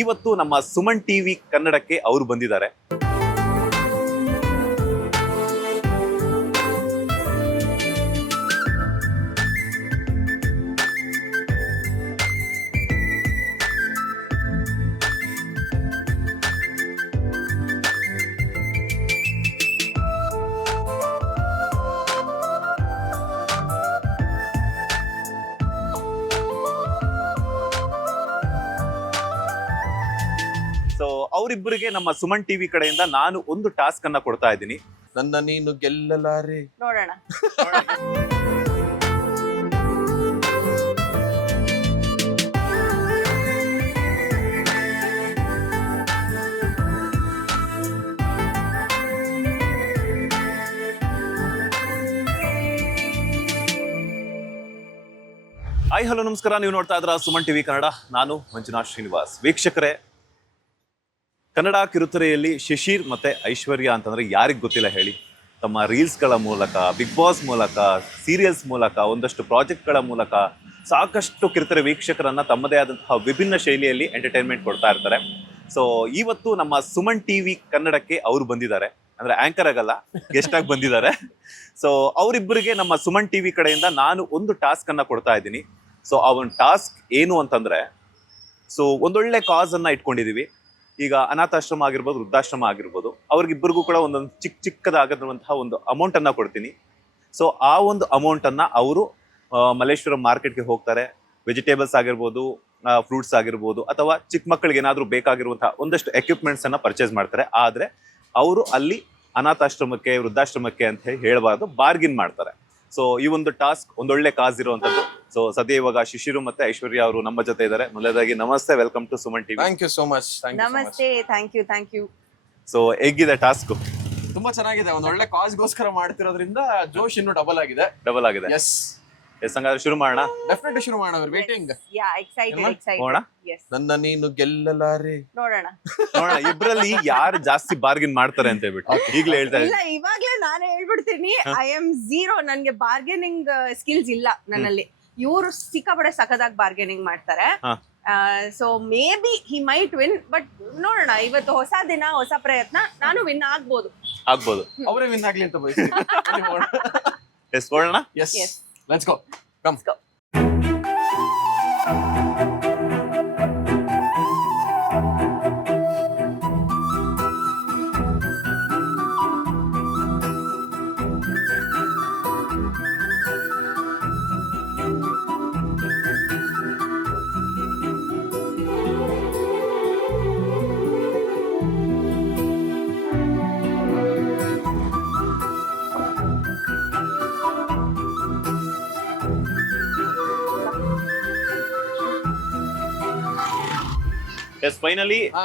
ಇವತ್ತು ನಮ್ಮ ಸುಮನ್ ಟಿವಿ ಕನ್ನಡಕ್ಕೆ ಅವರು ಬಂದಿದ್ದಾರೆ. ಸೊ ಅವರಿಬ್ಬರಿಗೆ ನಮ್ಮ ಸುಮನ್ ಟಿವಿ ಕಡೆಯಿಂದ ನಾನು ಒಂದು ಟಾಸ್ಕ್ ಅನ್ನ ಕೊಡ್ತಾ ಇದ್ದೀನಿ. ನನ್ನ ನೀನು ಗೆಲ್ಲಲಾರೆ. ನೋಡೋಣ. ಹಾಯ್ ಹಲೋ ನಮಸ್ಕಾರ, ನೀವು ನೋಡ್ತಾ ಇದ್ರ ಸುಮನ್ ಟಿವಿ ಕನ್ನಡ. ನಾನು ಮಂಜುನಾಥ್ ಶ್ರೀನಿವಾಸ್. ವೀಕ್ಷಕರೇ, ಕನ್ನಡ ಕಿರುತೆರೆಯಲ್ಲಿ ಶಿಶಿರ್ ಮತ್ತೆ ಐಶ್ವರ್ಯ ಅಂತಂದ್ರೆ ಯಾರಿಗೆ ಗೊತ್ತಿಲ್ಲ ಹೇಳಿ. ತಮ್ಮ ರೀಲ್ಸ್ಗಳ ಮೂಲಕ, ಬಿಗ್ ಬಾಸ್ ಮೂಲಕ, ಸೀರಿಯಲ್ಸ್ ಮೂಲಕ, ಒಂದಷ್ಟು ಪ್ರಾಜೆಕ್ಟ್ಗಳ ಮೂಲಕ ಸಾಕಷ್ಟು ಕಿರುತೆರೆ ವೀಕ್ಷಕರನ್ನ ತಮ್ಮದೇ ಆದಂತಹ ವಿಭಿನ್ನ ಶೈಲಿಯಲ್ಲಿ ಎಂಟರ್ಟೈನ್ಮೆಂಟ್ ಕೊಡ್ತಾ ಇರ್ತಾರೆ. ಸೊ ಇವತ್ತು ನಮ್ಮ ಸುಮನ್ ಟಿವಿ ಕನ್ನಡಕ್ಕೆ ಅವರು ಬಂದಿದ್ದಾರೆ. ಅಂದ್ರೆ ಆಂಕರ್ ಆಗಲ್ಲ, ಗೆಸ್ಟ್ ಆಗಿ ಬಂದಿದ್ದಾರೆ. ಸೊ ಅವರಿಬ್ಬರಿಗೆ ನಮ್ಮ ಸುಮನ್ ಟಿವಿ ಕಡೆಯಿಂದ ನಾನು ಒಂದು ಟಾಸ್ಕ್ ಅನ್ನ ಕೊಡ್ತಾ ಇದ್ದೀನಿ. ಸೊ ಆ ಒಂದು ಟಾಸ್ಕ್ ಏನು ಅಂತಂದ್ರೆ, ಸೊ ಒಂದೊಳ್ಳೆ ಕಾಸ್ ಅನ್ನ ಇಟ್ಕೊಂಡಿದೀವಿ. ಈಗ ಅನಾಥಾಶ್ರಮ ಆಗಿರ್ಬೋದು, ವೃದ್ಧಾಶ್ರಮ ಆಗಿರ್ಬೋದು, ಅವ್ರಿಗಿಬ್ಬರಿಗೂ ಕೂಡ ಒಂದೊಂದು ಚಿಕ್ಕದಾಗಿರುವಂತಹ ಒಂದು ಅಮೌಂಟ್ ಅನ್ನ ಕೊಡ್ತೀನಿ. ಸೊ ಆ ಒಂದು ಅಮೌಂಟ್ ಅನ್ನ ಅವರು ಮಲ್ಲೇಶ್ವರಂ ಮಾರ್ಕೆಟ್ಗೆ ಹೋಗ್ತಾರೆ. ವೆಜಿಟೇಬಲ್ಸ್ ಆಗಿರ್ಬೋದು, ಫ್ರೂಟ್ಸ್ ಆಗಿರ್ಬೋದು, ಅಥವಾ ಚಿಕ್ಕ ಮಕ್ಕಳಿಗೆ ಏನಾದರೂ ಬೇಕಾಗಿರುವಂತಹ ಒಂದಷ್ಟು ಎಕ್ವಿಪ್ಮೆಂಟ್ಸ್ ಅನ್ನ ಪರ್ಚೇಸ್ ಮಾಡ್ತಾರೆ. ಆದ್ರೆ ಅವರು ಅಲ್ಲಿ ಅನಾಥಾಶ್ರಮಕ್ಕೆ, ವೃದ್ಧಾಶ್ರಮಕ್ಕೆ ಅಂತ ಹೇಳಬಾರ್ದು, ಬಾರ್ಗಿನ್ ಮಾಡ್ತಾರೆ. ಸೊ ಈ ಒಂದು ಟಾಸ್ಕ್ ಒಂದೊಳ್ಳೆ ಕಾಸ್ ಇರುವಂತದ್ದು. ಸೊ ಸದ್ಯ ಇವಾಗ ಶಿಶಿರು ಮತ್ತೆ ಐಶ್ವರ್ಯ ಅವರು ನಮ್ಮ ಜೊತೆ ಇದ್ದಾರೆ. ಮೊದಲದಾಗಿ ನಮಸ್ತೆ, welcome to Suman TV. Thank you so much. ನಮಸ್ತೆ, ಥ್ಯಾಂಕ್ ಯು. ಸೊ ಹೇಗಿದೆ ಟಾಸ್ಕ್? ತುಂಬಾ ಚೆನ್ನಾಗಿದೆ. ಒಂದ್ ಒಳ್ಳೆ ಕಾಸ್ಗೋಸ್ಕರ ಮಾಡ್ತಿರೋದ್ರಿಂದ ಜೋಶ್ ಇನ್ನು ಡಬಲ್ ಆಗಿದೆ. ಎಸ್ ಹಂಗಾದ್ರೆ ಶುರು ಮಾಡೋಣ. ಡೆಫಿನೆಟ್ಲಿ ಶುರು ಮಾಡೋಣ. ವೇಟಿಂಗ್. ಯಾ, ಎಕ್ಸೈಟೆಡ್. ನೋಡೋಣ. Yes. ನನ್ನ ನೀನು ಗೆಲ್ಲಲಾರೆ. ನೋಡೋಣ. ಇಬ್ರಲ್ಲಿ ಯಾರು ಜಾಸ್ತಿ ಬಾರ್ಗಿನ್ ಮಾಡ್ತಾರೆ ಅಂತ ಹೇಳ್ಬಿಟ್ಟು ಈಗಲೇ ಹೇಳ್ತಾ ಇಲ್ಲ, ಇವಾಗ್ಲೇ ನಾನು ಹೇಳ್ಬಿಡ್ತೀನಿ, ಐ ಆಮ್ ಝೀರೋ. ನನ್ಗೆ ಬಾರ್ಗೇನಿಂಗ್ ಸ್ಕಿಲ್ಸ್ ಇಲ್ಲ ನನ್ನಲ್ಲಿ. ಇವರು ಸಿಕ್ಕಾಪಡೆ ಸಖದಾಗಿ ಬಾರ್ಗೇನಿಂಗ್ ಮಾಡ್ತಾರೆ. So may be he might win, but ನೋಡೋಣ. ಇವತ್ತು ಹೊಸ ದಿನ, ಹೊಸ ಪ್ರಯತ್ನ. ನಾನು ವಿನ್ ಆಗ್ಬೋದು. ಅವರೇ ವಿನ್ ಆಗ್ಲಿ ಅಂತ ಬಯಸ್ತೀನಿ. ಎಸ್ ನೋಡೋಣ. Yes. Let's go. Come. Let's go. S finally ಹಾ,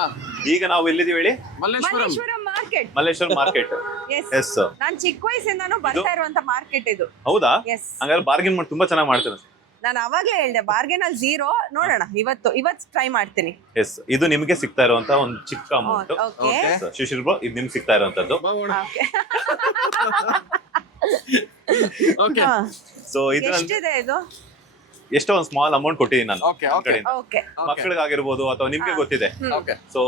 ಈಗ ನಾವು ಎಲ್ಲಿದೀವಿ ಹೇಳಿ? ಮಲ್ಲೇಶ್ವರಂ. ಮಲ್ಲೇಶ್ವರಂ ಮಾರ್ಕೆಟ್. ಎಸ್ ನಾನ್ ಚಿಕ್ಕ ವಯಸ್ಸಿಂದಾನು ಬರ್ತಾ ಇರುವಂತ ಮಾರ್ಕೆಟ್ ಇದು. ಹೌದಾ? ಎಸ್. ಹಂಗಾದ್ರೆ ಬಾರ್ಗಿನ್ ಮಾಡಿ ತುಂಬಾ ಚೆನ್ನಾಗಿ ಮಾಡ್ತಾರೆ. ನಾನು ಅವಾಗ್ಲೇ ಹೇಳ್ದೆ, ಬಾರ್ಗೇನ್ ಅಲ್ಲಿ ಝೀರೋ. ನೋಡೋಣ, ಇವತ್ತು ಟ್ರೈ ಮಾಡ್ತೀನಿ. ಎಸ್, ಇದು ನಿಮಗೆ ಸಿಗ್ತಾ ಇರುವಂತ ಒಂದು ಚಿಕ್ಕ ಅಮೌಂಟ್. ಓಕೆ. ಶಿಶಿರ್ ಬ್ರೋ, ಇದು ನಿಮ್ಗೆ ಸಿಗ್ತಾ ಇರುವಂತದ್ದು. Okay. ಸೊ ಇದ್ರಲ್ಲಿ ಎಷ್ಟಿದೆ ಇದು? ಎಷ್ಟೋ ಒಂದು ಸ್ಮಾಲ್ ಅಮೌಂಟ್ ಕೊಟ್ಟಿದ್ದೀನಿ ನಾನು. Okay. ಓಕೆ. ಮಕ್ಕಳಿಗಾಗಿರ್ಬೋದು ಅಥವಾ ನಿಮ್ಗೆ ಗೊತ್ತಿದೆ. Okay. ಸೊ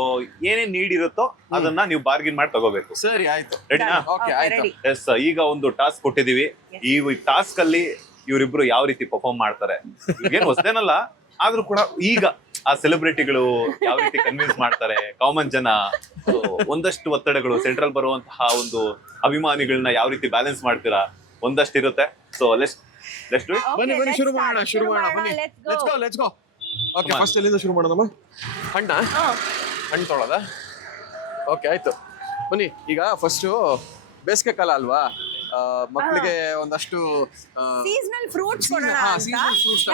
ಏನೇನ್ ನೀಡ್ ಇರುತ್ತೋ ಅದನ್ನ ನೀವು ಬಾರ್ಗಿನ್ ಮಾಡಿ ತಗೋಬೇಕು. ಸರಿ, ಆಯ್ತು. ರೆಡಿನಾ? Okay, ಆಯ್ತು. ರೆಡಿ. ಎಸ್, ಈಗ ಒಂದು ಟಾಸ್ಕ್ ಕೊಟ್ಟಿದೀವಿ. ಈ ಟಾಸ್ಕ್ ಅಲ್ಲಿ ಇವರಿಬ್ರು ಯಾವ ರೀತಿ ಪರ್ಫಾರ್ಮ್ ಮಾಡ್ತಾರೆ, ಏನು ಹೊಸದೇನಲ್ಲ, ಆದ್ರೂ ಕೂಡ ಈಗ ಆ ಸೆಲೆಬ್ರಿಟಿಗಳು ಯಾವ ರೀತಿ ಕನ್ವಿನ್ಸ್ ಮಾಡ್ತಾರೆ, ಕಾಮನ್ ಜನ, ಒಂದಷ್ಟು ಒತ್ತಡಗಳು, ಸೆಂಟ್ರಲ್ ಬರುವಂತಹ ಒಂದು ಅಭಿಮಾನಿಗಳನ್ನ ಯಾವ ರೀತಿ ಬ್ಯಾಲೆನ್ಸ್ ಮಾಡ್ತೀರಾ, ಒಂದಷ್ಟು ಇರುತ್ತೆ. So let's do it. ಬನ್ನಿ ಶುರು ಮಾಡೋಣ. ಬನ್ನಿ. Let's go. ಓಕೆ, ಫಸ್ಟ್ ಎಲ್ಲಿಂದ ಶುರು ಮಾಡೋಣಮ್ಮ? ಹಣ್ಣು ತೊಗೊಳೋದಾ? ಓಕೆ, ಆಯ್ತು. ಬನ್ನಿ. ಈಗ ಫಸ್ಟ್ ಬೇಸಿಗೆ ಕಾಲ ಅಲ್ವಾ, ಮಕ್ಕಳಿಗೆ ಒಂದಷ್ಟು ಸೀಸನಲ್ ಫ್ರೂಟ್ಸ್ ಕೊಡೋಣ ಅಂತ.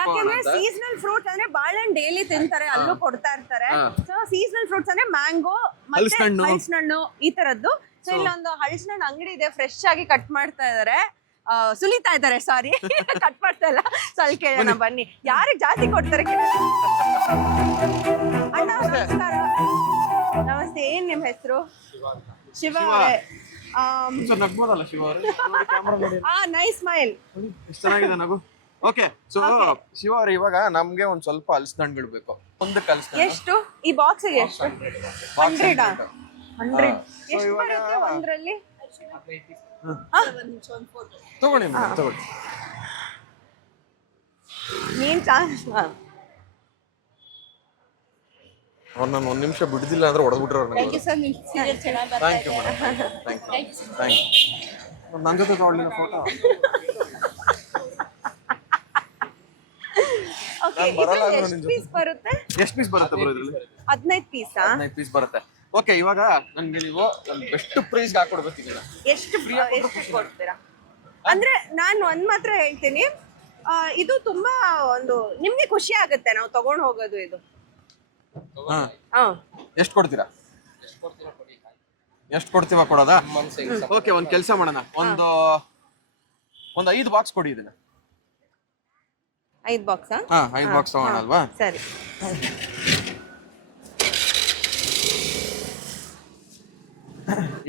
ಯಾಕಂದ್ರೆ ಸೀಸನಲ್ ಫ್ರೂಟ್ಸ್ ಅಂದ್ರೆ ಬಾಳೆಹಣ್ಣು ಡೈಲಿ ತಿಂತಾರೆ, ಅಲ್ಲೂ ಕೊಡ್ತಾ ಇರ್ತಾರೆ. ಸೊ ಸೀಸನಲ್ ಫ್ರೂಟ್ಸ್ ಅಂದ್ರೆ ಮ್ಯಾಂಗೋ ಮತ್ತೆ ಹಲಸಿನಣ್ಣು ಈ ತರದ್ದು. ಸೊ ಇಲ್ಲೊಂದು ಹಲಸಿನಣ್ಣು ಅಂಗಡಿ ಇದೆ, ಫ್ರೆಶ್ ಆಗಿ ಕಟ್ ಮಾಡ್ತಾ ಇದಾರೆ, ಸುಲಿತಾ ಇದ್ದಾರೆ. ಸಾರಿ, ಕಟ್ ಮಾಡ್ತಾ ಇಲ್ಲ. ಸೊ ಅಲ್ಲಿ ಕೇಳೋಣ ಬನ್ನಿ, ಯಾರಿಗೆ ಜಾಸ್ತಿ ಕೊಡ್ತಾರೆ ಕೇಳೋಣ. ಅಣ್ಣ ನಮಸ್ಕಾರ. ನಮಸ್ತೆ, ಏನ್ ನಿಮ್ ಹೆಸರು? ಶಿವ ಅವರೇ. ನಗ್ಬೋದಲ್ಲ ಶಿವ ಅವರೇ? Nice smile. ಎಷ್ಟು ಚೆನ್ನಾಗಿದೆ ನಗು. ಓಕೆ, ಸೊ ಶಿವ ಅವ್ರೆ, ಇವಾಗ ನಮ್ಗೆ ಒಂದ್ ಸ್ವಲ್ಪ ಹಲಸಿನ ಹಣ್ಣುಗಳು ಬೇಕು. ಒಂದು ಕಲ್ಸ್ಕೊಂಡು ಎಷ್ಟು ಈ ಬಾಕ್ಸಿಗೆ ಎಷ್ಟು 100 100 ಎಷ್ಟು ಬರುತ್ತೆ ಒಂದ್ರಲ್ಲಿ ತಗೊಳ್ಳಿ ಮೇಡಮ್ ತಗೊಳ್ಳಿ. ನೀನ್ ಚಾನ್ಸ್ ಅವ್ರು ನಾನು ಒಂದು ನಿಮಿಷ ಬಿಡ್ದಿಲ್ಲ ಅಂದ್ರೆ ಹೊಡೆದ್ಬಿಟ್ರೆ ಥ್ಯಾಂಕ್ ಯು ಸರ್ ನಿಮ್ ಸೀರಿಯಲ್ ಚೆನ್ನಾಗಿ ಬರ್ತಾ thank you madam thank you. ನನ್ನ ಜೊತೆ ತಗೊಳ್ಳಿ ಫೋಟೋ. ಓಕೆ ಎಷ್ಟು ಪೀಸ್ ಬರುತ್ತೆ ಎಷ್ಟು ಪೀಸ್ ಬರುತ್ತೆ ಬರೋ ಇದ್ರಲ್ಲಿ? 15 ಪೀಸಾ 15 ಪೀಸ್ ಬರುತ್ತೆ. ಓಕೆ, ಇವಾಗ ನನ್ಗೆ ನೀವು ಬೆಸ್ಟ್ ಪ್ರೈಸ್ಗೆ ಹಾಕೊಡ್ಬೇಕು ಇದನ್ನ. ಎಷ್ಟು ಕೊಡ್ತೀರಾ ಅಂದ್ರೆ ನಾನು ಒಂದ್ ಮಾತ್ರ ಹೇಳ್ತೀನಿ, ಇದು ತುಂಬಾ ಒಂದು ನಿಮ್ಗೆ ಖುಷಿ ಆಗುತ್ತೆ ನಾವು ತಗೊಂಡ್ ಹೋಗೋದು ಇದು. ಎಷ್ಟು ಕೊಡ್ತೀರಾ? ಎಷ್ಟು ಕೊಡ್ತೀವ ಕೊಡೋದಾ? ಓಕೆ, ಒಂದ್ ಕೆಲಸ ಮಾಡೋಣ, ಒಂದು 5 ಬಾಕ್ಸ್ ಕೊಡಿ ಇದನ್ನ. 5 ಬಾಕ್ಸ್ 5 ಬಾಕ್ಸ್ ತಗೋಣ ಅಲ್ವಾ? ಸರಿ.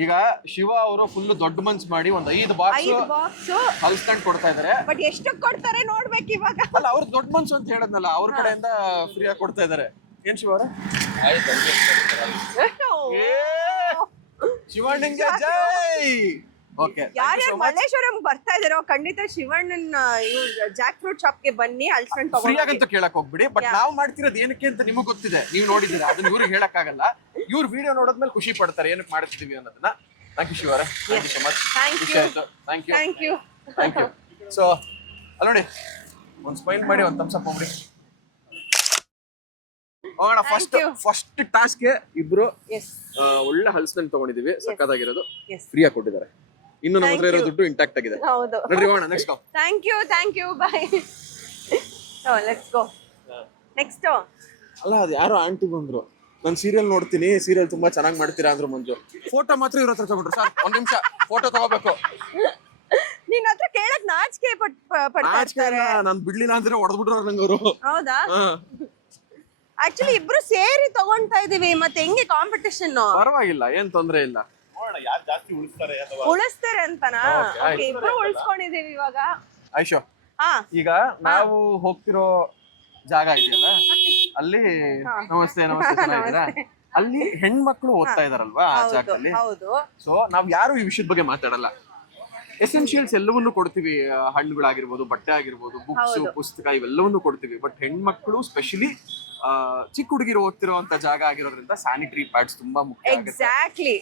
ಈಗ ಶಿವ ಅವರು ಫುಲ್ ದೊಡ್ಡ ಮನ್ಸ್ ಮಾಡಿ ಒಂದ್ 5 ಬಾಕ್ಸ್ ಹಲ್ಸ್ಕೊಂಡ್ ಕೊಡ್ತಾ ಇದಾರೆ. ಬಟ್ ಎಷ್ಟು ಕೊಡ್ತಾರೆ ನೋಡ್ಬೇಕು ಇವಾಗ. ಅಲ್ಲ, ಅವ್ರ ದೊಡ್ಡ ಮನ್ಸು ಅಂತ ಹೇಳದ್ನಲ್ಲ, ಅವ್ರ ಕಡೆಯಿಂದ ಫ್ರೀ ಆಗಿ ಕೊಡ್ತಾ ಇದಾರೆ. ಏನ್ ಶಿವ ಅವರ? ಶಿವಣ್ಣಂಗೆ ಜೈ. ಓಕೆ, ಯಾರ್ಯಾರು ಮಲ್ಲೇಶ್ವರಂ ಬರ್ತಾ ಇದಾರೋ ಖಂಡಿತ ಶಿವಣ್ಣನ ಜಾಕ್ ಫ್ರೂಟ್ ಶಾಪ್ಗೆ ಬನ್ನಿ, ಅಲ್ಸ್ಕೊಂಡ್ ಫ್ರೀ ತಗೊಂಡು ಆಗಂತ ಕೇಳಕ್ ಹೋಗ್ಬಿಡಿ. ಬಟ್ ನಾವು ಮಾಡ್ತಿರೋದು ಏನಕ್ಕೆ ಅಂತ ನಿಮಗ್ ಗೊತ್ತಿದೆ, ನೀವು ನೋಡಿದ್ದೀರಾ, ಅದನ್ನ ಇವ್ರಿಗೆ ಹೇಳಕ್ ಆಗಲ್ಲ. ಇವ್ರು ವಿಡಿಯೋ ನೋಡಿದ್ಮೇಲೆ ಖುಷಿ ಪಡ್ತಾರೆ ಏನಕ್ಕೆ ಮಾಡ್ತಿದೀವಿ ಅನ್ನೋದನ್ನ. ಥ್ಯಾಂಕ್ ಯು ಶಿವರೇ, ಥ್ಯಾಂಕ್ ಯು ಸೊ ಮಚ್. ಖುಷಿ ಆಯ್ತು. Thank you thank you thank you. So ಅಲ್ಲಿ ನೋಡಿ, ಒಂದು ಸ್ಮೈಲ್ ಮಾಡಿ, ಒಂದು ಥಮ್ಸ್ ಅಪ್ ಹೋಗ್ಬಿಡಿ. ಹೋಗೋಣ. ಫಸ್ಟ್ ಟಾಸ್ಕ್ಗೆ ಇಬ್ರು ಒಳ್ಳೆ ಹಲ್ಸ್ನಲ್ಲಿ ತಗೊಂಡಿದೀವಿ, ಸಕ್ಕತ್ತಾಗಿರೋದು, ಫ್ರೀ ಆಗಿ ಕೊಟ್ಟಿದ್ದಾರೆ. ಇನ್ನು ನಮ್ಮ ಹತ್ರ ಇರೋ ದುಡ್ಡು ಇಂಟ್ಯಾಕ್ಟ್ ಆಗಿದೆ. ಹೌದು. ನಡ್ರಿ ಹೋಗೋಣ. Next go. Thank you bye. Let's go next. ಅಲ್ಲ, ಅದು ಯಾರೋ ಆಂಟಿ ಬಂದ್ರು, ನಾನು ಸೀರಿಯಲ್ ನೋಡ್ತೀನಿ, ಸೀರಿಯಲ್ ತುಂಬಾ ಚೆನ್ನಾಗಿ ಮಾಡ್ತೀರಾ ಅಂದ್ರು. ಮಂಜು ಫೋಟೋ ಮಾತ್ರ ಇವ್ರ ಹತ್ರ ತಗೊಂಡ್ರು. ಸರ್ ಒಂದ್ ನಿಮಿಷ ಫೋಟೋ ತಗೋಬೇಕು. ನಿನ್ನ ಹತ್ರ ಕೇಳಕ್ ನಾಚಿಕೆ ಪಡ್ತಾರೆ. ನಾನು ಬಿಡ್ಲಿಲ್ಲ ಅಂದ್ರೆ ಹೊಡೆದ್ಬಿಟ್ರು ನಂಗೆ ಅವರು. ಹೌದಾ? ಆಕ್ಚುಲಿ ಇಬ್ರು ಸೇರಿ ತಗೊಂತಾ ಇದೀವಿ, ಮತ್ತೆ ಹೆಂಗೆ ಕಾಂಪಿಟಿಷನ್? ಪರವಾಗಿಲ್ಲ, ಏನ್ ತೊಂದ್ರೆ ಇಲ್ಲ. ಯಾರು ಜಾಸ್ತಿ ಉಳಿಸ್ತಾರೆ ಅಂತನಾ? ಓಕೆ, ಇಬ್ರು ಉಳಿಸ್ಕೊಂಡಿದೀವಿ ಇವಾಗ. ಆಯ್ಶೋ, ಈಗ ನಾವು ಹೋಗ್ತಿರೋ ಜಾಗ ಇದೆಯಲ್ಲ, ಅಲ್ಲಿ ನಮಸ್ತೆ ನಮಸ್ತೆ ಚೆನ್ನಾಗಿದ್ದೀರಾ? ಅಲ್ಲಿ ಹೆಣ್ಮಕ್ಳು ಓದ್ತಾ ಇದಾರಲ್ವಾ ಆ ಜಾಗದಲ್ಲಿ. ಸೊ ನಾವ್ ಯಾರು ಈ ವಿಷಯದ ಬಗ್ಗೆ ಮಾತಾಡಲ್ಲ. ಎಸೆನ್ಷಿಯಲ್ಸ್ ಎಲ್ಲವನ್ನೂ ಕೊಡ್ತೀವಿ, ಹಣ್ಣುಗಳಾಗಿರ್ಬೋದು, ಬಟ್ಟೆ ಆಗಿರ್ಬೋದು, ಬುಕ್ಸ್, ಪುಸ್ತಕ ಇವೆಲ್ಲವನ್ನೂ ಕೊಡ್ತೀವಿ. ಬಟ್ ಹೆಣ್ಮಕ್ಳು ಸ್ಪೆಷಲಿ ಚಿಕ್ಕ ಹುಡುಗಿರು ಓದ್ತಿರೋಂತ ಜಾಗ ಆಗಿರೋದ್ರಿಂದ ಸ್ಯಾನಿಟರಿ ಪ್ಯಾಡ್ಸ್ ತುಂಬಾ ಮುಖ್ಯ. ಎಕ್ಸಾಕ್ಟ್ಲಿ.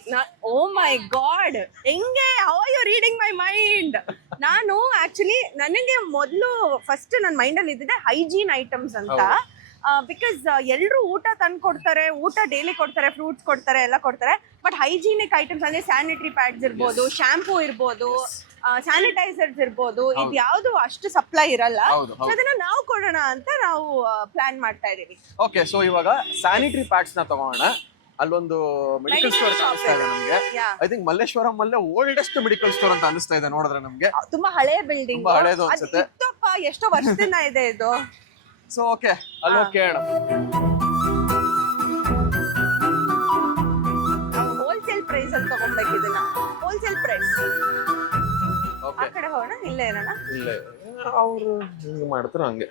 ಓ ಮೈ ಗಾಡ್, ಹೆಂಗೆ how are you reading my mind? ನಾನು ಆಕ್ಚುಲಿ ನನಗೆ ಮೊದಲು ಫಸ್ಟ್ ನನ್ನ ಮೈಂಡಲ್ಲಿ ಇದ್ದಿದೆ ಹೈಜೀನ್ ಐಟಮ್ಸ್ ಅಂತ. ಬಿಕಾಸ್ ಎಲ್ಲರೂ ಊಟ ತಂದು ಕೊಡ್ತಾರೆ, ಊಟ ಡೈಲಿ ಕೊಡ್ತಾರೆ, ಫ್ರೂಟ್ಸ್ ಕೊಡ್ತಾರೆ, ಎಲ್ಲ ಕೊಡ್ತಾರೆ. ಬಟ್ ಹೈಜೀನಿಕ್ ಐಟಮ್ಸ್ ಅಂದ್ರೆ ಸ್ಯಾನಿಟರಿ ಪ್ಯಾಡ್ಸ್ ಇರ್ಬೋದು, ಶಾಂಪೂ ಇರ್ಬೋದು, ಸ್ಯಾನಿಟೈಸರ್ಸ್ ಇರ್ಬೋದು, ಇದು ಯಾವ್ದು ಅಷ್ಟು ಸಪ್ಲೈ ಇರಲ್ಲ. ಅದನ್ನ ನಾವು ಕೊಡೋಣ ಅಂತ ನಾವು ಪ್ಲಾನ್ ಮಾಡ್ತಾ ಇದೀವಿ. ಓಕೆ, ಸೊ ಇವಾಗ ಸ್ಯಾನಿಟರಿ ಪ್ಯಾಡ್ಸ್ ನ ತಗೋಣ. ಅಲ್ಲೊಂದು ಮೆಡಿಕಲ್ ಸ್ಟೋರ್ ಕಾಣಿಸ್ತಾ ಇದೆ ನಮ್ಗೆ. ಐ ಥಿಂಕ್ ಮಲ್ಲೇಶ್ವರಂ ಅಲ್ಲೇ ಓಲ್ಡೆಸ್ಟ್ ಮೆಡಿಕಲ್ ಸ್ಟೋರ್ ಅಂತ ಅನಿಸ್ತಾ ಇದೆ ನೋಡಿದ್ರೆ ನಮ್ಗೆ. ತುಂಬಾ ಹಳೆ ಬಿಲ್ಡಿಂಗ್, ತುಂಬಾ ಹಳೇದು ಅನ್ಸುತ್ತೆ. ಎಷ್ಟೋ ವರ್ಷದಿಂದ ಇದೆ ಇದು. ಸೊ ಓಕೆ, ಅಲ್ಲಿ ಕೇಳೋಣ. ಹೋಲ್ಸೇಲ್ ಪ್ರೈಸ್ ಅಲ್ಲಿ ತಗೊಂಡ್ಬೇಕು ಇದನ್ನ, ಹೋಲ್ಸೇಲ್ ಪ್ರೈಸ್. ಆ ಕಡೆ ಹೋಗೋಣ, ಇಲ್ಲೇ ಇರೋಣ. ಇಲ್ಲೇ ಅವರು ಹಿಂಗೆ ಮಾಡ್ತಾರೆ ಹಂಗೆ.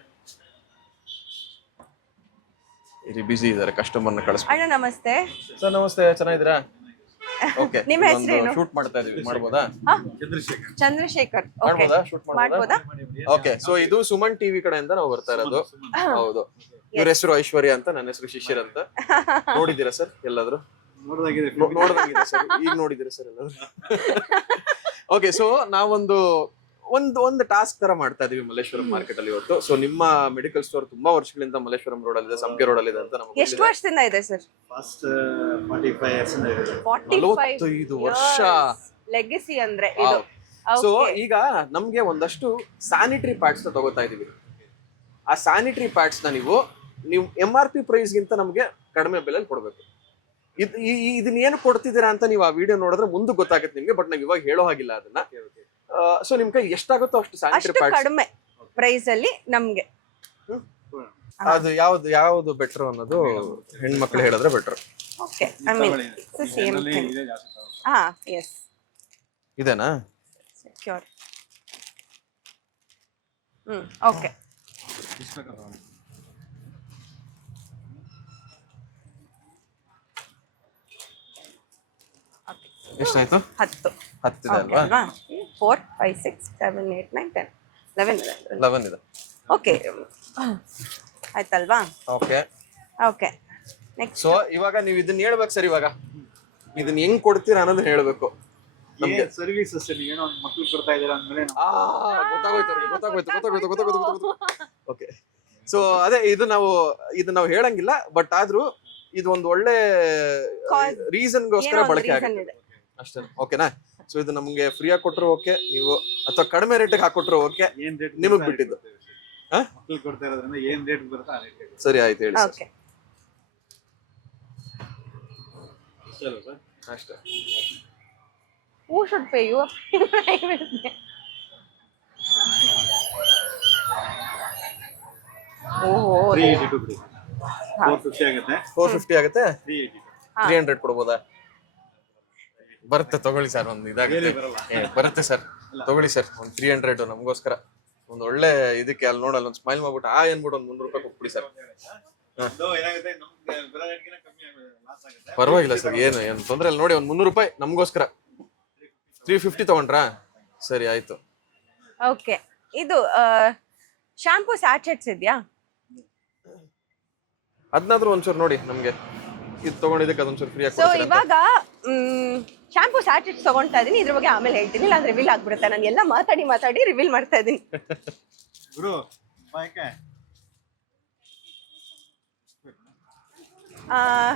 ಇಲ್ಲಿ ಬಿಸಿ ಇದ್ದಾರೆ, ಕಸ್ಟಮರ್ನ ಕಳಿಸ್ಬೇಕು. ಅಣ್ಣ ನಮಸ್ತೆ. ಸರ್ ನಮಸ್ತೆ, ಚೆನ್ನಾಗಿದ್ದೀರಾ? ಓಕೆ, ನಿಮ್ಮ ಹೆಸರೇನು? ಶೂಟ್ ಮಾಡ್ತಾ ಇದೀವಿ, ಮಾಡ್ಬೋದಾ? ಚಂದ್ರಶೇಖರ್. ಮಾಡ್ಬೋದಾ? ಶೂಟ್ ಮಾಡ್ಬೋದಾ? ಓಕೆ, ಸೊ ಇದು ಸುಮನ್ ಟಿವಿ ಕಡೆಯಿಂದ ನಾವು ಬರ್ತಾ ಇರೋದು. ಹೌದು, ಇವ್ರ ಹೆಸರು ಐಶ್ವರ್ಯ ಅಂತ, ನನ್ನ ಹೆಸರು ಶಿಶಿರ್ ಅಂತ. ನೋಡಿದ್ದೀರಾ ಸರ್ ಎಲ್ಲಾದ್ರೂ? ನೋಡ್ದಾಗಿದೆ ಸರ್. ಈಗ ನೋಡಿದ್ದೀರಾ ಸರ್ ಎಲ್ಲಾದ್ರೂ? ಓಕೆ, ಸೊ ನಾವೊಂದು ಒಂದು ಟಾಸ್ಕ್ ತರ ಮಾಡ್ತಾ ಇದೀವಿ ಮಲ್ಲೇಶ್ವರಂ ಮಾರ್ಕೆಟ್ ಅಲ್ಲಿ ಇವತ್ತು. ಸೊ ನಿಮ್ಮ ಮೆಡಿಕಲ್ ಸ್ಟೋರ್ ತುಂಬಾ ವರ್ಷಗಳಿಂದ ಮಲ್ಲೇಶ್ವರಂ ರೋಡ್ ಅಲ್ಲಿ ಇದೆ, ಸಂಕೆ ರೋಡ್ ಅಲ್ಲಿ ಇದೆ ಅಂತ ನಮಗೆ. ಎಷ್ಟು ವರ್ಷದಿಂದ ಇದೆ ಸರ್? ಫಸ್ಟ್ 45 years ಇಂದ ಇದೆ. 45 ವರ್ಷ ಲೆಗಸಿ ಅಂದ್ರೆ ಇದು. ಸೊ ಈಗ ನಮ್ಗೆ ಒಂದಷ್ಟು ಸ್ಯಾನಿಟರಿ ಪ್ಯಾಡ್ಸ್ ನ ತಗೋತಾ ಇದೀವಿ. ಆ ಸ್ಯಾನಿಟರಿ ಪ್ಯಾಡ್ಸ್ ನ ನೀವು MRP ಪ್ರೈಸ್ ಗಿಂತ ನಮ್ಗೆ ಕಡಿಮೆ ಬೆಲೆಯಲ್ಲಿ ಕೊಡ್ಬೇಕು. ಇದನ್ನ ಏನು ಕೊಡ್ತಿದ್ದೀರಾ ಅಂತ ನೀವು ಆ ವಿಡಿಯೋ ನೋಡಿದ್ರೆ ಮುಂದೆ ಗೊತ್ತಾಗುತ್ತೆ ನಿಮ್ಗೆ. ಬಟ್ ನಾವ್ ಇವಾಗ ಹೇಳೋ ಹಾಗಿಲ್ಲ ಅದನ್ನ. ಸೊ ನಿಮ್ ಕೈ ಎಷ್ಟಾಗುತ್ತೋ ಅಷ್ಟು ಸ್ಯಾನಿಟರಿ ಪ್ಯಾಡ್ಸ್ ಕಡಿಮೆ ಪ್ರೈಸ್ ಅಲ್ಲಿ ನಮ್ಗೆ. ಅದು ಯಾವ್ದು ಬೆಟರ್ ಅನ್ನೋದು ಹೆಣ್ಮಕ್ಳು ಹೇಳಿದ್ರೆ better. Okay, I mean same thing. Yes, ಇದೇನಾ? ಸೆಕ್ಯೂರ್. ಓಕೆ. ಎಷ್ಟಾಯ್ತು? 10. 10 ಇದೆ ಅಲ್ವಾ? 4 5 6 7 8 9 10 11 ಇದೆ. 11 ಇದೆ. ಓಕೆ ಆಯ್ತಲ್ವಾ? Okay okay next. ಸೊ ಇವಾಗ ನೀವು ಇದನ್ನ ಹೇಳ್ಬೇಕು ಸರ್. ಇವಾಗ ಇದನ್ನ ಹೆಂಗ್ ಕೊಡ್ತೀರಾ ಅನ್ನೋದು ಹೇಳ್ಬೇಕು ನಮ್ಗೆ. ಸರ್ವಿಸಸ್ ಏನೋ ಒಂದು ಮಕ್ಳು ಕೊಡ್ತಾ ಇದಾರೆ ಅಂದ್ಮೇಲೆ ಗೊತ್ತಾಗೋಯ್ತು. ಓಕೆ, ಸೊ ಅದೇ ಇದು ನಾವು ಹೇಳಂಗಿಲ್ಲ, ಬಟ್ ಆದ್ರೂ ಇದು ಒಂದು ಒಳ್ಳೆ ರೀಸನ್ಗೋಸ್ಕರ ಬಳಕೆ ಆಗುತ್ತೆ ಅಷ್ಟೇ. ಓಕೆನಾ? ಸೊ ಇದು ನಮ್ಗೆ ಫ್ರೀ ಆಗಿ ಕೊಟ್ಟರು ಓಕೆ, ನೀವು ಅಥವಾ ಕಡಿಮೆ ರೇಟಿಗೆ ಹಾಕೊಟ್ರು ಓಕೆ, ಏನ್ ರೇಟ್ ನಿಮಗ್ ಬಿಟ್ಟಿದ್ದು. ಮಕ್ಳು ಕೊಡ್ತಾ ಇರೋದ್ರಿಂದ ಏನ್ ರೇಟ್ ಬರುತ್ತೆ ಆ ರೇಟ್ ಸರಿ ಆಯ್ತು, ಹೇಳಿ ಓಕೆ ಸರ್. ಅಷ್ಟೇ. Who should pay you? ಓಹೋ 382 ಬಿಡಿ. 450 ಆಗುತ್ತೆ. 450 ಆಗುತ್ತೆ. 382 300 ಕೊಡ್ಬೋದಾ? ಬರುತ್ತೆ, ತಗೊಳ್ಳಿ ಸರ್. ಒಂದು ಇದಾಗುತ್ತೆ. ಬರುತ್ತೆ ಸರ್, ತಗೊಳ್ಳಿ ಸರ್. ಒಂದು 300 ನಮಗೋಸ್ಕರ ಒಂದು ಒಳ್ಳೆ ಇದಕ್ಕೆ ಅಲ್ಲಿ ನೋಡಲ್ಲ ಒಂದು ಸ್ಮೈಲ್ ಮಾಡ್ಬಿಟ್ಟು ಏನ್ಬಿಟ್ಟು ಒಂದು 300 ರೂಪಾಯಿ ಕೊಟ್ಬಿಡಿ ಸರ್. ಏನಾಗುತ್ತೆ ನಮ್ಗೆ ಬರೋ ರೇಟ್ಗಿಂತ ಕಮ್ಮಿ ಲಾಸ್ ಆಗುತ್ತೆ. ಪರವಾಗಿಲ್ಲ ಸರ್, ಏನು ತೊಂದರೆ ಇಲ್ಲ. ನೋಡಿ, ಒಂದು 300 ರೂಪಾಯಿ ನಮಗೋಸ್ಕರ. 350 ತಗೊಂಡ್ರಾ? ಸರಿ ಆಯ್ತು. ಓಕೆ, ಇದು ಶಾಂಪೂ ಸ್ಯಾಚೆಟ್ಸ್ ಇದೆಯಾ? ಅದನ್ನಾದ್ರೂ ಒಂಚೂರು ನೋಡಿ ನಮ್ಗೆ. ಇದು ತಗೊಂಡಿದ್ದಕ್ಕೆ ಅದೊಂಚೂರು ಫ್ರೀ ಆಗಿ ಸೊ ಇವಾಗ ಶಾಂಪೂ ಸ್ಯಾಚೆಟ್ಸ್ ತಗೊಂತಾ ಇದೀನಿ. ಇದ್ರ ಬಗ್ಗೆ ಆಮೇಲೆ ಹೇಳ್ತೀನಿ, ಇಲ್ಲ ರಿವೀಲ್ ಆಗ್ಬಿಡುತ್ತೆ. ನಾನು ಎಲ್ಲ ಮಾತಾಡಿ ರಿವೀಲ್ ಮಾಡ್ತಾ ಇದೀನಿ. ಗುರು ಬಾಯ್ಕೆ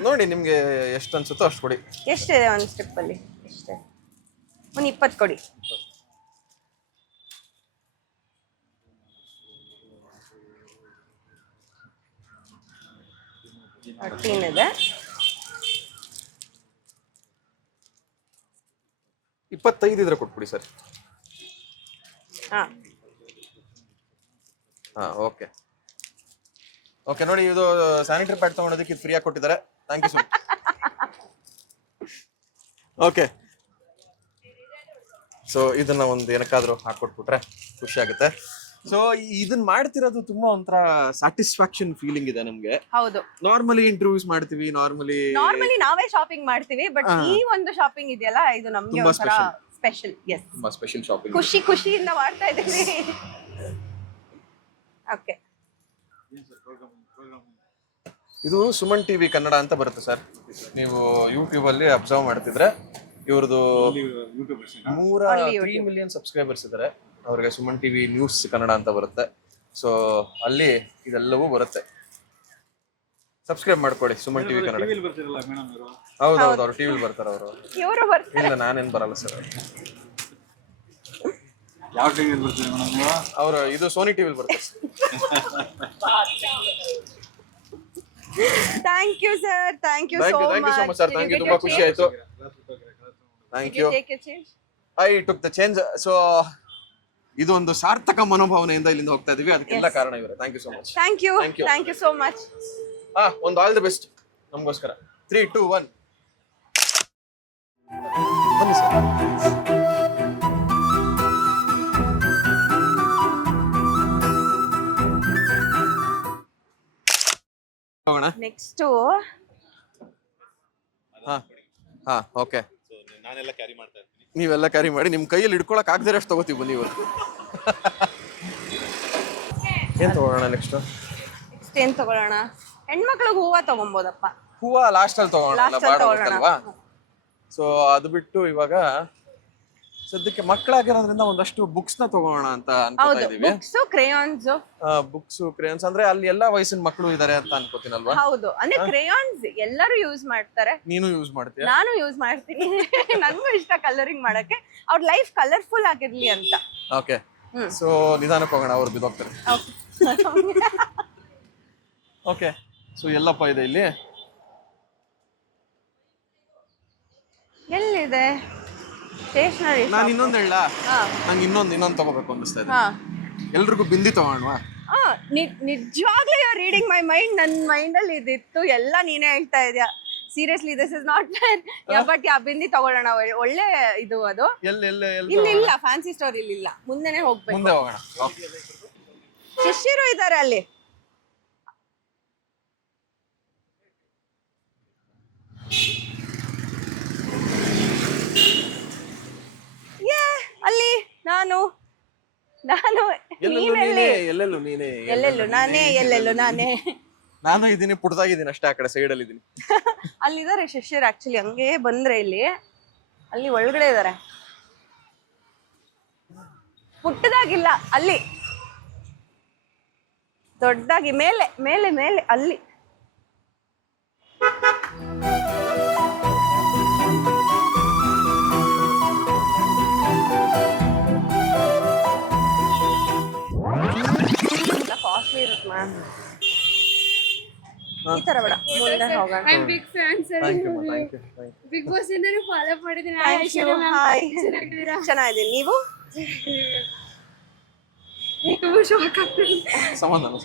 ನೋಡಿ, ನಿಮ್ಗೆ ಎಷ್ಟು ಅನ್ಸುತ್ತೋ ಅಷ್ಟು ಕೊಡಿ. ಎಷ್ಟಿದೆ ಒಂದು ಸ್ಟ್ರಿಪ್ ಅಲ್ಲಿ? ಎಷ್ಟೇ ಒಂದು 20 ಕೊಡಿ. 13 ಇದೆ. 25 ಇದ್ರೆ ಕೊಟ್ಬಿಡಿ ಸರ್. ಹಾ ಓಕೆ ಓಕೆ. ನೋಡಿ, ಇದು ಸ್ಯಾನಿಟರಿ ಪ್ಯಾಡ್ ತಗೊಳೋದಕ್ಕೆ ಇದು ಫ್ರೀ ಆಗಿ ಕೊಟ್ಟಿದ್ದಾರೆ. Thank you so much. Okay, so ಇದನ್ನ ಒಂದು ಏನಕ್ಕಾದ್ರೂ ಹಾಕೊಟ್ಬಿಟ್ರೆ ಖುಷಿ ಆಗುತ್ತೆ. ಸೊ ಇದನ್ನ ಮಾಡ್ತಿರೋದು ತುಂಬಾ ಒಂಥರ ಸ್ಯಾಟಿಸ್ಫ್ಯಾಕ್ಷನ್ ಫೀಲಿಂಗ್ ಇದೆ ನಮ್ಗೆ. ಹೌದು, ನಾರ್ಮಲಿ ಇಂಟರ್ವ್ಯೂಸ್ ಮಾಡ್ತೀವಿ, ನಾರ್ಮಲಿ ನಾವೇ ಶಾಪಿಂಗ್ ಮಾಡ್ತೀವಿ, ಬಟ್ ಈ ಒಂದು ಶಾಪಿಂಗ್ ಇದೆಯಲ್ಲ, ಇದು ನಮ್ಗೆ ತುಂಬಾ ಒಂಥರ ಸ್ಪೆಷಲ್. ಎಸ್, ತುಂಬಾ ಸ್ಪೆಷಲ್ ಶಾಪಿಂಗ್. ಖುಷಿಯಿಂದ ಮಾಡ್ತಾ ಇದ್ದೀವಿ. ಓಕೆ, ಇದು ಸುಮನ್ ಟಿವಿ ಕನ್ನಡ ಅಂತ ಬರುತ್ತೆ ಸರ್. ನೀವು ಯೂಟ್ಯೂಬ್ ಅಲ್ಲಿ ಅಬ್ಸರ್ವ್ ಮಾಡ್ತಿದ್ರೆ ಇವ್ರದ್ದು 3 ಮಿಲಿಯನ್ ಸಬ್ಸ್ಕ್ರೈಬರ್ಸ್ ಇದ್ದಾರೆ. ಅವ್ರಿಗೆ ಸುಮನ್ ಟಿವಿ ನ್ಯೂಸ್ ಕನ್ನಡ ಅಂತ ಬರುತ್ತೆ. ಸೊ ಅಲ್ಲಿ ಇದೆಲ್ಲವೂ ಬರುತ್ತೆ. ಸಬ್ಸ್ಕ್ರೈಬ್ ಮಾಡ್ಕೊಳ್ಳಿ ಸುಮನ್ ಟಿವಿ ಕನ್ನಡ. ಹೌದೌದು, ಅವ್ರು ಟಿವಿಲಿ ಬರ್ತಾರೆ. ಇವರು ಬರ್ತಾರೆ. ಇಲ್ಲ, ನಾನೇನ್ ಬರಲ್ಲ ಸರ್. ಯಾವ ಟಿವಿಲಿ ಬರ್ತೀರಿ ಮೇಡಮ್ ನೀವು? ಅವರು ಇದು ಸೋನಿ ಟಿವಿಲಿ ಬರ್ತಾರೆ. Thank you sir, thank you so much sir. Thank you, ತುಂಬಾ ಖುಷಿ ಆಯ್ತು. Thank you. I took the change. So ಇದು ಒಂದು ಸಾರ್ಥಕ ಮನೋಭಾವನೆಯಿಂದ ಇಲ್ಲಿಂದ ಹೋಗ್ತಾ ಇದೀವಿ. ಅದಕ್ಕೆಲ್ಲ ಕಾರಣ ಇವರೇ. Thank you so much. Thank you so much. ಒಂದು ಆಲ್ ದಿ ಬೆಸ್ಟ್ ನಮಗೋಸ್ಕರ. 3 2 1 ಬನ್ನಿ ಸರ್. ಹೋಗೋಣ. Next okay. ನಾನೆಲ್ಲ ಕ್ಯಾರಿ ಮಾಡ್ತಾ ಇರ್ತೀನಿ, ನೀವೆಲ್ಲ ಕ್ಯಾರಿ ಮಾಡಿ. ನಿಮ್ ಕೈಯಲ್ಲಿ ಹಿಡ್ಕೊಳಕ್ ಆಗದೆ ಅಷ್ಟು ತಗೋತೀವಿ ಬನ್ನಿ ಇವತ್ತು. ಏನ್ ತಗೋಣ ನೆಕ್ಸ್ಟ್? ಏನ್ ತಗೊಳ್ಳೋಣ? ಹೆಣ್ಮಕ್ಳಿಗೆ ಹೂವ ತಗೊಂಬೋದಪ್ಪ. ಹೂವ ಲಾಸ್ಟ್ ಅಲ್ಲಿ ತಗೋಣ. ಸೊ ಅದು ಬಿಟ್ಟು ಇವಾಗ ಸದ್ಯಕ್ಕೆ ಮಕ್ಕಳಾಗಿರೋದ್ರಿಂದ ಒಂದಷ್ಟು ಬುಕ್ಸ್ ನ ತಗೋಣ ಅಂತ ಅನ್ಕೋತಾ ಇದೀವಿ. ಬುಕ್ಸ್ ಕ್ರೇಯಾನ್ಸ್ ಅಂದ್ರೆ ಅಲ್ಲಿ ಎಲ್ಲಾ ವಯಸ್ಸಿನ ಮಕ್ಕಳು ಇದಾರೆ ಅಂತ ಅನ್ಕೋತೀನಲ್ವಾ? ಹೌದು, ಅಂದ್ರೆ ಕ್ರೇಯಾನ್ಸ್ ಎಲ್ಲರೂ ಯೂಸ್ ಮಾಡ್ತಾರೆ. ನೀನು ಯೂಸ್ ಮಾಡ್ತೀಯ? ನಾನು ಯೂಸ್ ಮಾಡ್ತೀನಿ. ನನಗೂ ಇಷ್ಟ ಕಲರಿಂಗ್ ಮಾಡಕ್ಕೆ, ಅವ್ರ ಲೈಫ್ ಕಲರ್ಫುಲ್ ಆಗಿರ್ಲಿ ಅಂತ. ಓಕೆ, ಸೊ ನಿಧಾನಕ್ಕೆ ಹೋಗೋಣ, ಅವ್ರು ಬಿದ್ದೋಗ್ತಾರೆ. ಓಕೆ, ಸೊ ಎಲ್ಲಪ್ಪ ಇದೆ ಇಲ್ಲಿ? ಎಲ್ಲಿದೆ ಸ್ಟೇಷನರಿ? ನಾನು ಇನ್ನೊಂದು ಹೇಳ, ನಂಗೆ ಇನ್ನೊಂದು ತಗೋಬೇಕು ಅನಿಸ್ತಾ ಇದೆ. ಎಲ್ರಿಗೂ ಬಿಂದಿ ತಗೋಣವಾ? ನಿಜವಾಗ್ಲೂ you are reading my mind. ನನ್ನ ಮೈಂಡ್ ಅಲ್ಲಿ ಇದಿತ್ತು, ಎಲ್ಲ ನೀನೇ ಹೇಳ್ತಾ ಇದೀಯ. Seriously this is not fair. But bindi ತಗೊಳ್ಳೋಣ, ಒಳ್ಳೆ ಇದು. ಅದು ಇಲ್ಲ, ಫ್ಯಾನ್ಸಿ ಸ್ಟೋರ್ ಇಲ್ಲ, ಮುಂದೆನೆ ಹೋಗ್ಬೇಕು. ಮುಂದೆ ಹೋಗೋಣ. ಶಿಷ್ಯರು ಇದ್ದಾರೆ ಅಲ್ಲಿ. ನಾನು ಎಲ್ಲೆಲ್ಲೂ ನೀನೇ ಎಲ್ಲೆಲ್ಲೂ ನೀನೇ ಎಲ್ಲೆಲ್ಲೂ ನಾನೇ ನಾನು ಇದೀನಿ ಪುಟ್ಟದಾಗಿದ್ದೀನಿ ಅಷ್ಟೇ, ಆ ಕಡೆ ಸೈಡ್ ಅಲ್ಲಿ ಇದೀನಿ. ಅಲ್ಲಿದ್ದಾರೆ ಶಿಷ್ಯರು ಆಕ್ಚುಲಿ, ಹಂಗೆ ಬಂದ್ರೆ ಇಲ್ಲಿ ಅಲ್ಲಿ ಒಳಗಡೆ ಇದಾರೆ. ಪುಟ್ಟದಾಗಿಲ್ಲ, ಅಲ್ಲಿ ದೊಡ್ಡದಾಗಿ ಮೇಲೆ ಮೇಲೆ ಮೇಲೆ ಅಲ್ಲಿ. ಕಾಸ್ಟ್ಲಿ ಇರುತ್ತೆ ಮ್ಯಾಮ್. ಈ ತರ ಬೇಡ, ಮುಂದೆ ಹೋಗೋಣ. Big fan sir. Thank you thank you big boss ಇಂದ ಫಾಲೋ ಮಾಡಿದ್ದೀನಿ. Thank you. Hi. ಚೆನ್ನಾಗಿದ್ದೀನಿ, ನೀವು? ಶಾಕ್ ಆಗ್ತದೆ. ಸಮಾಧಾನ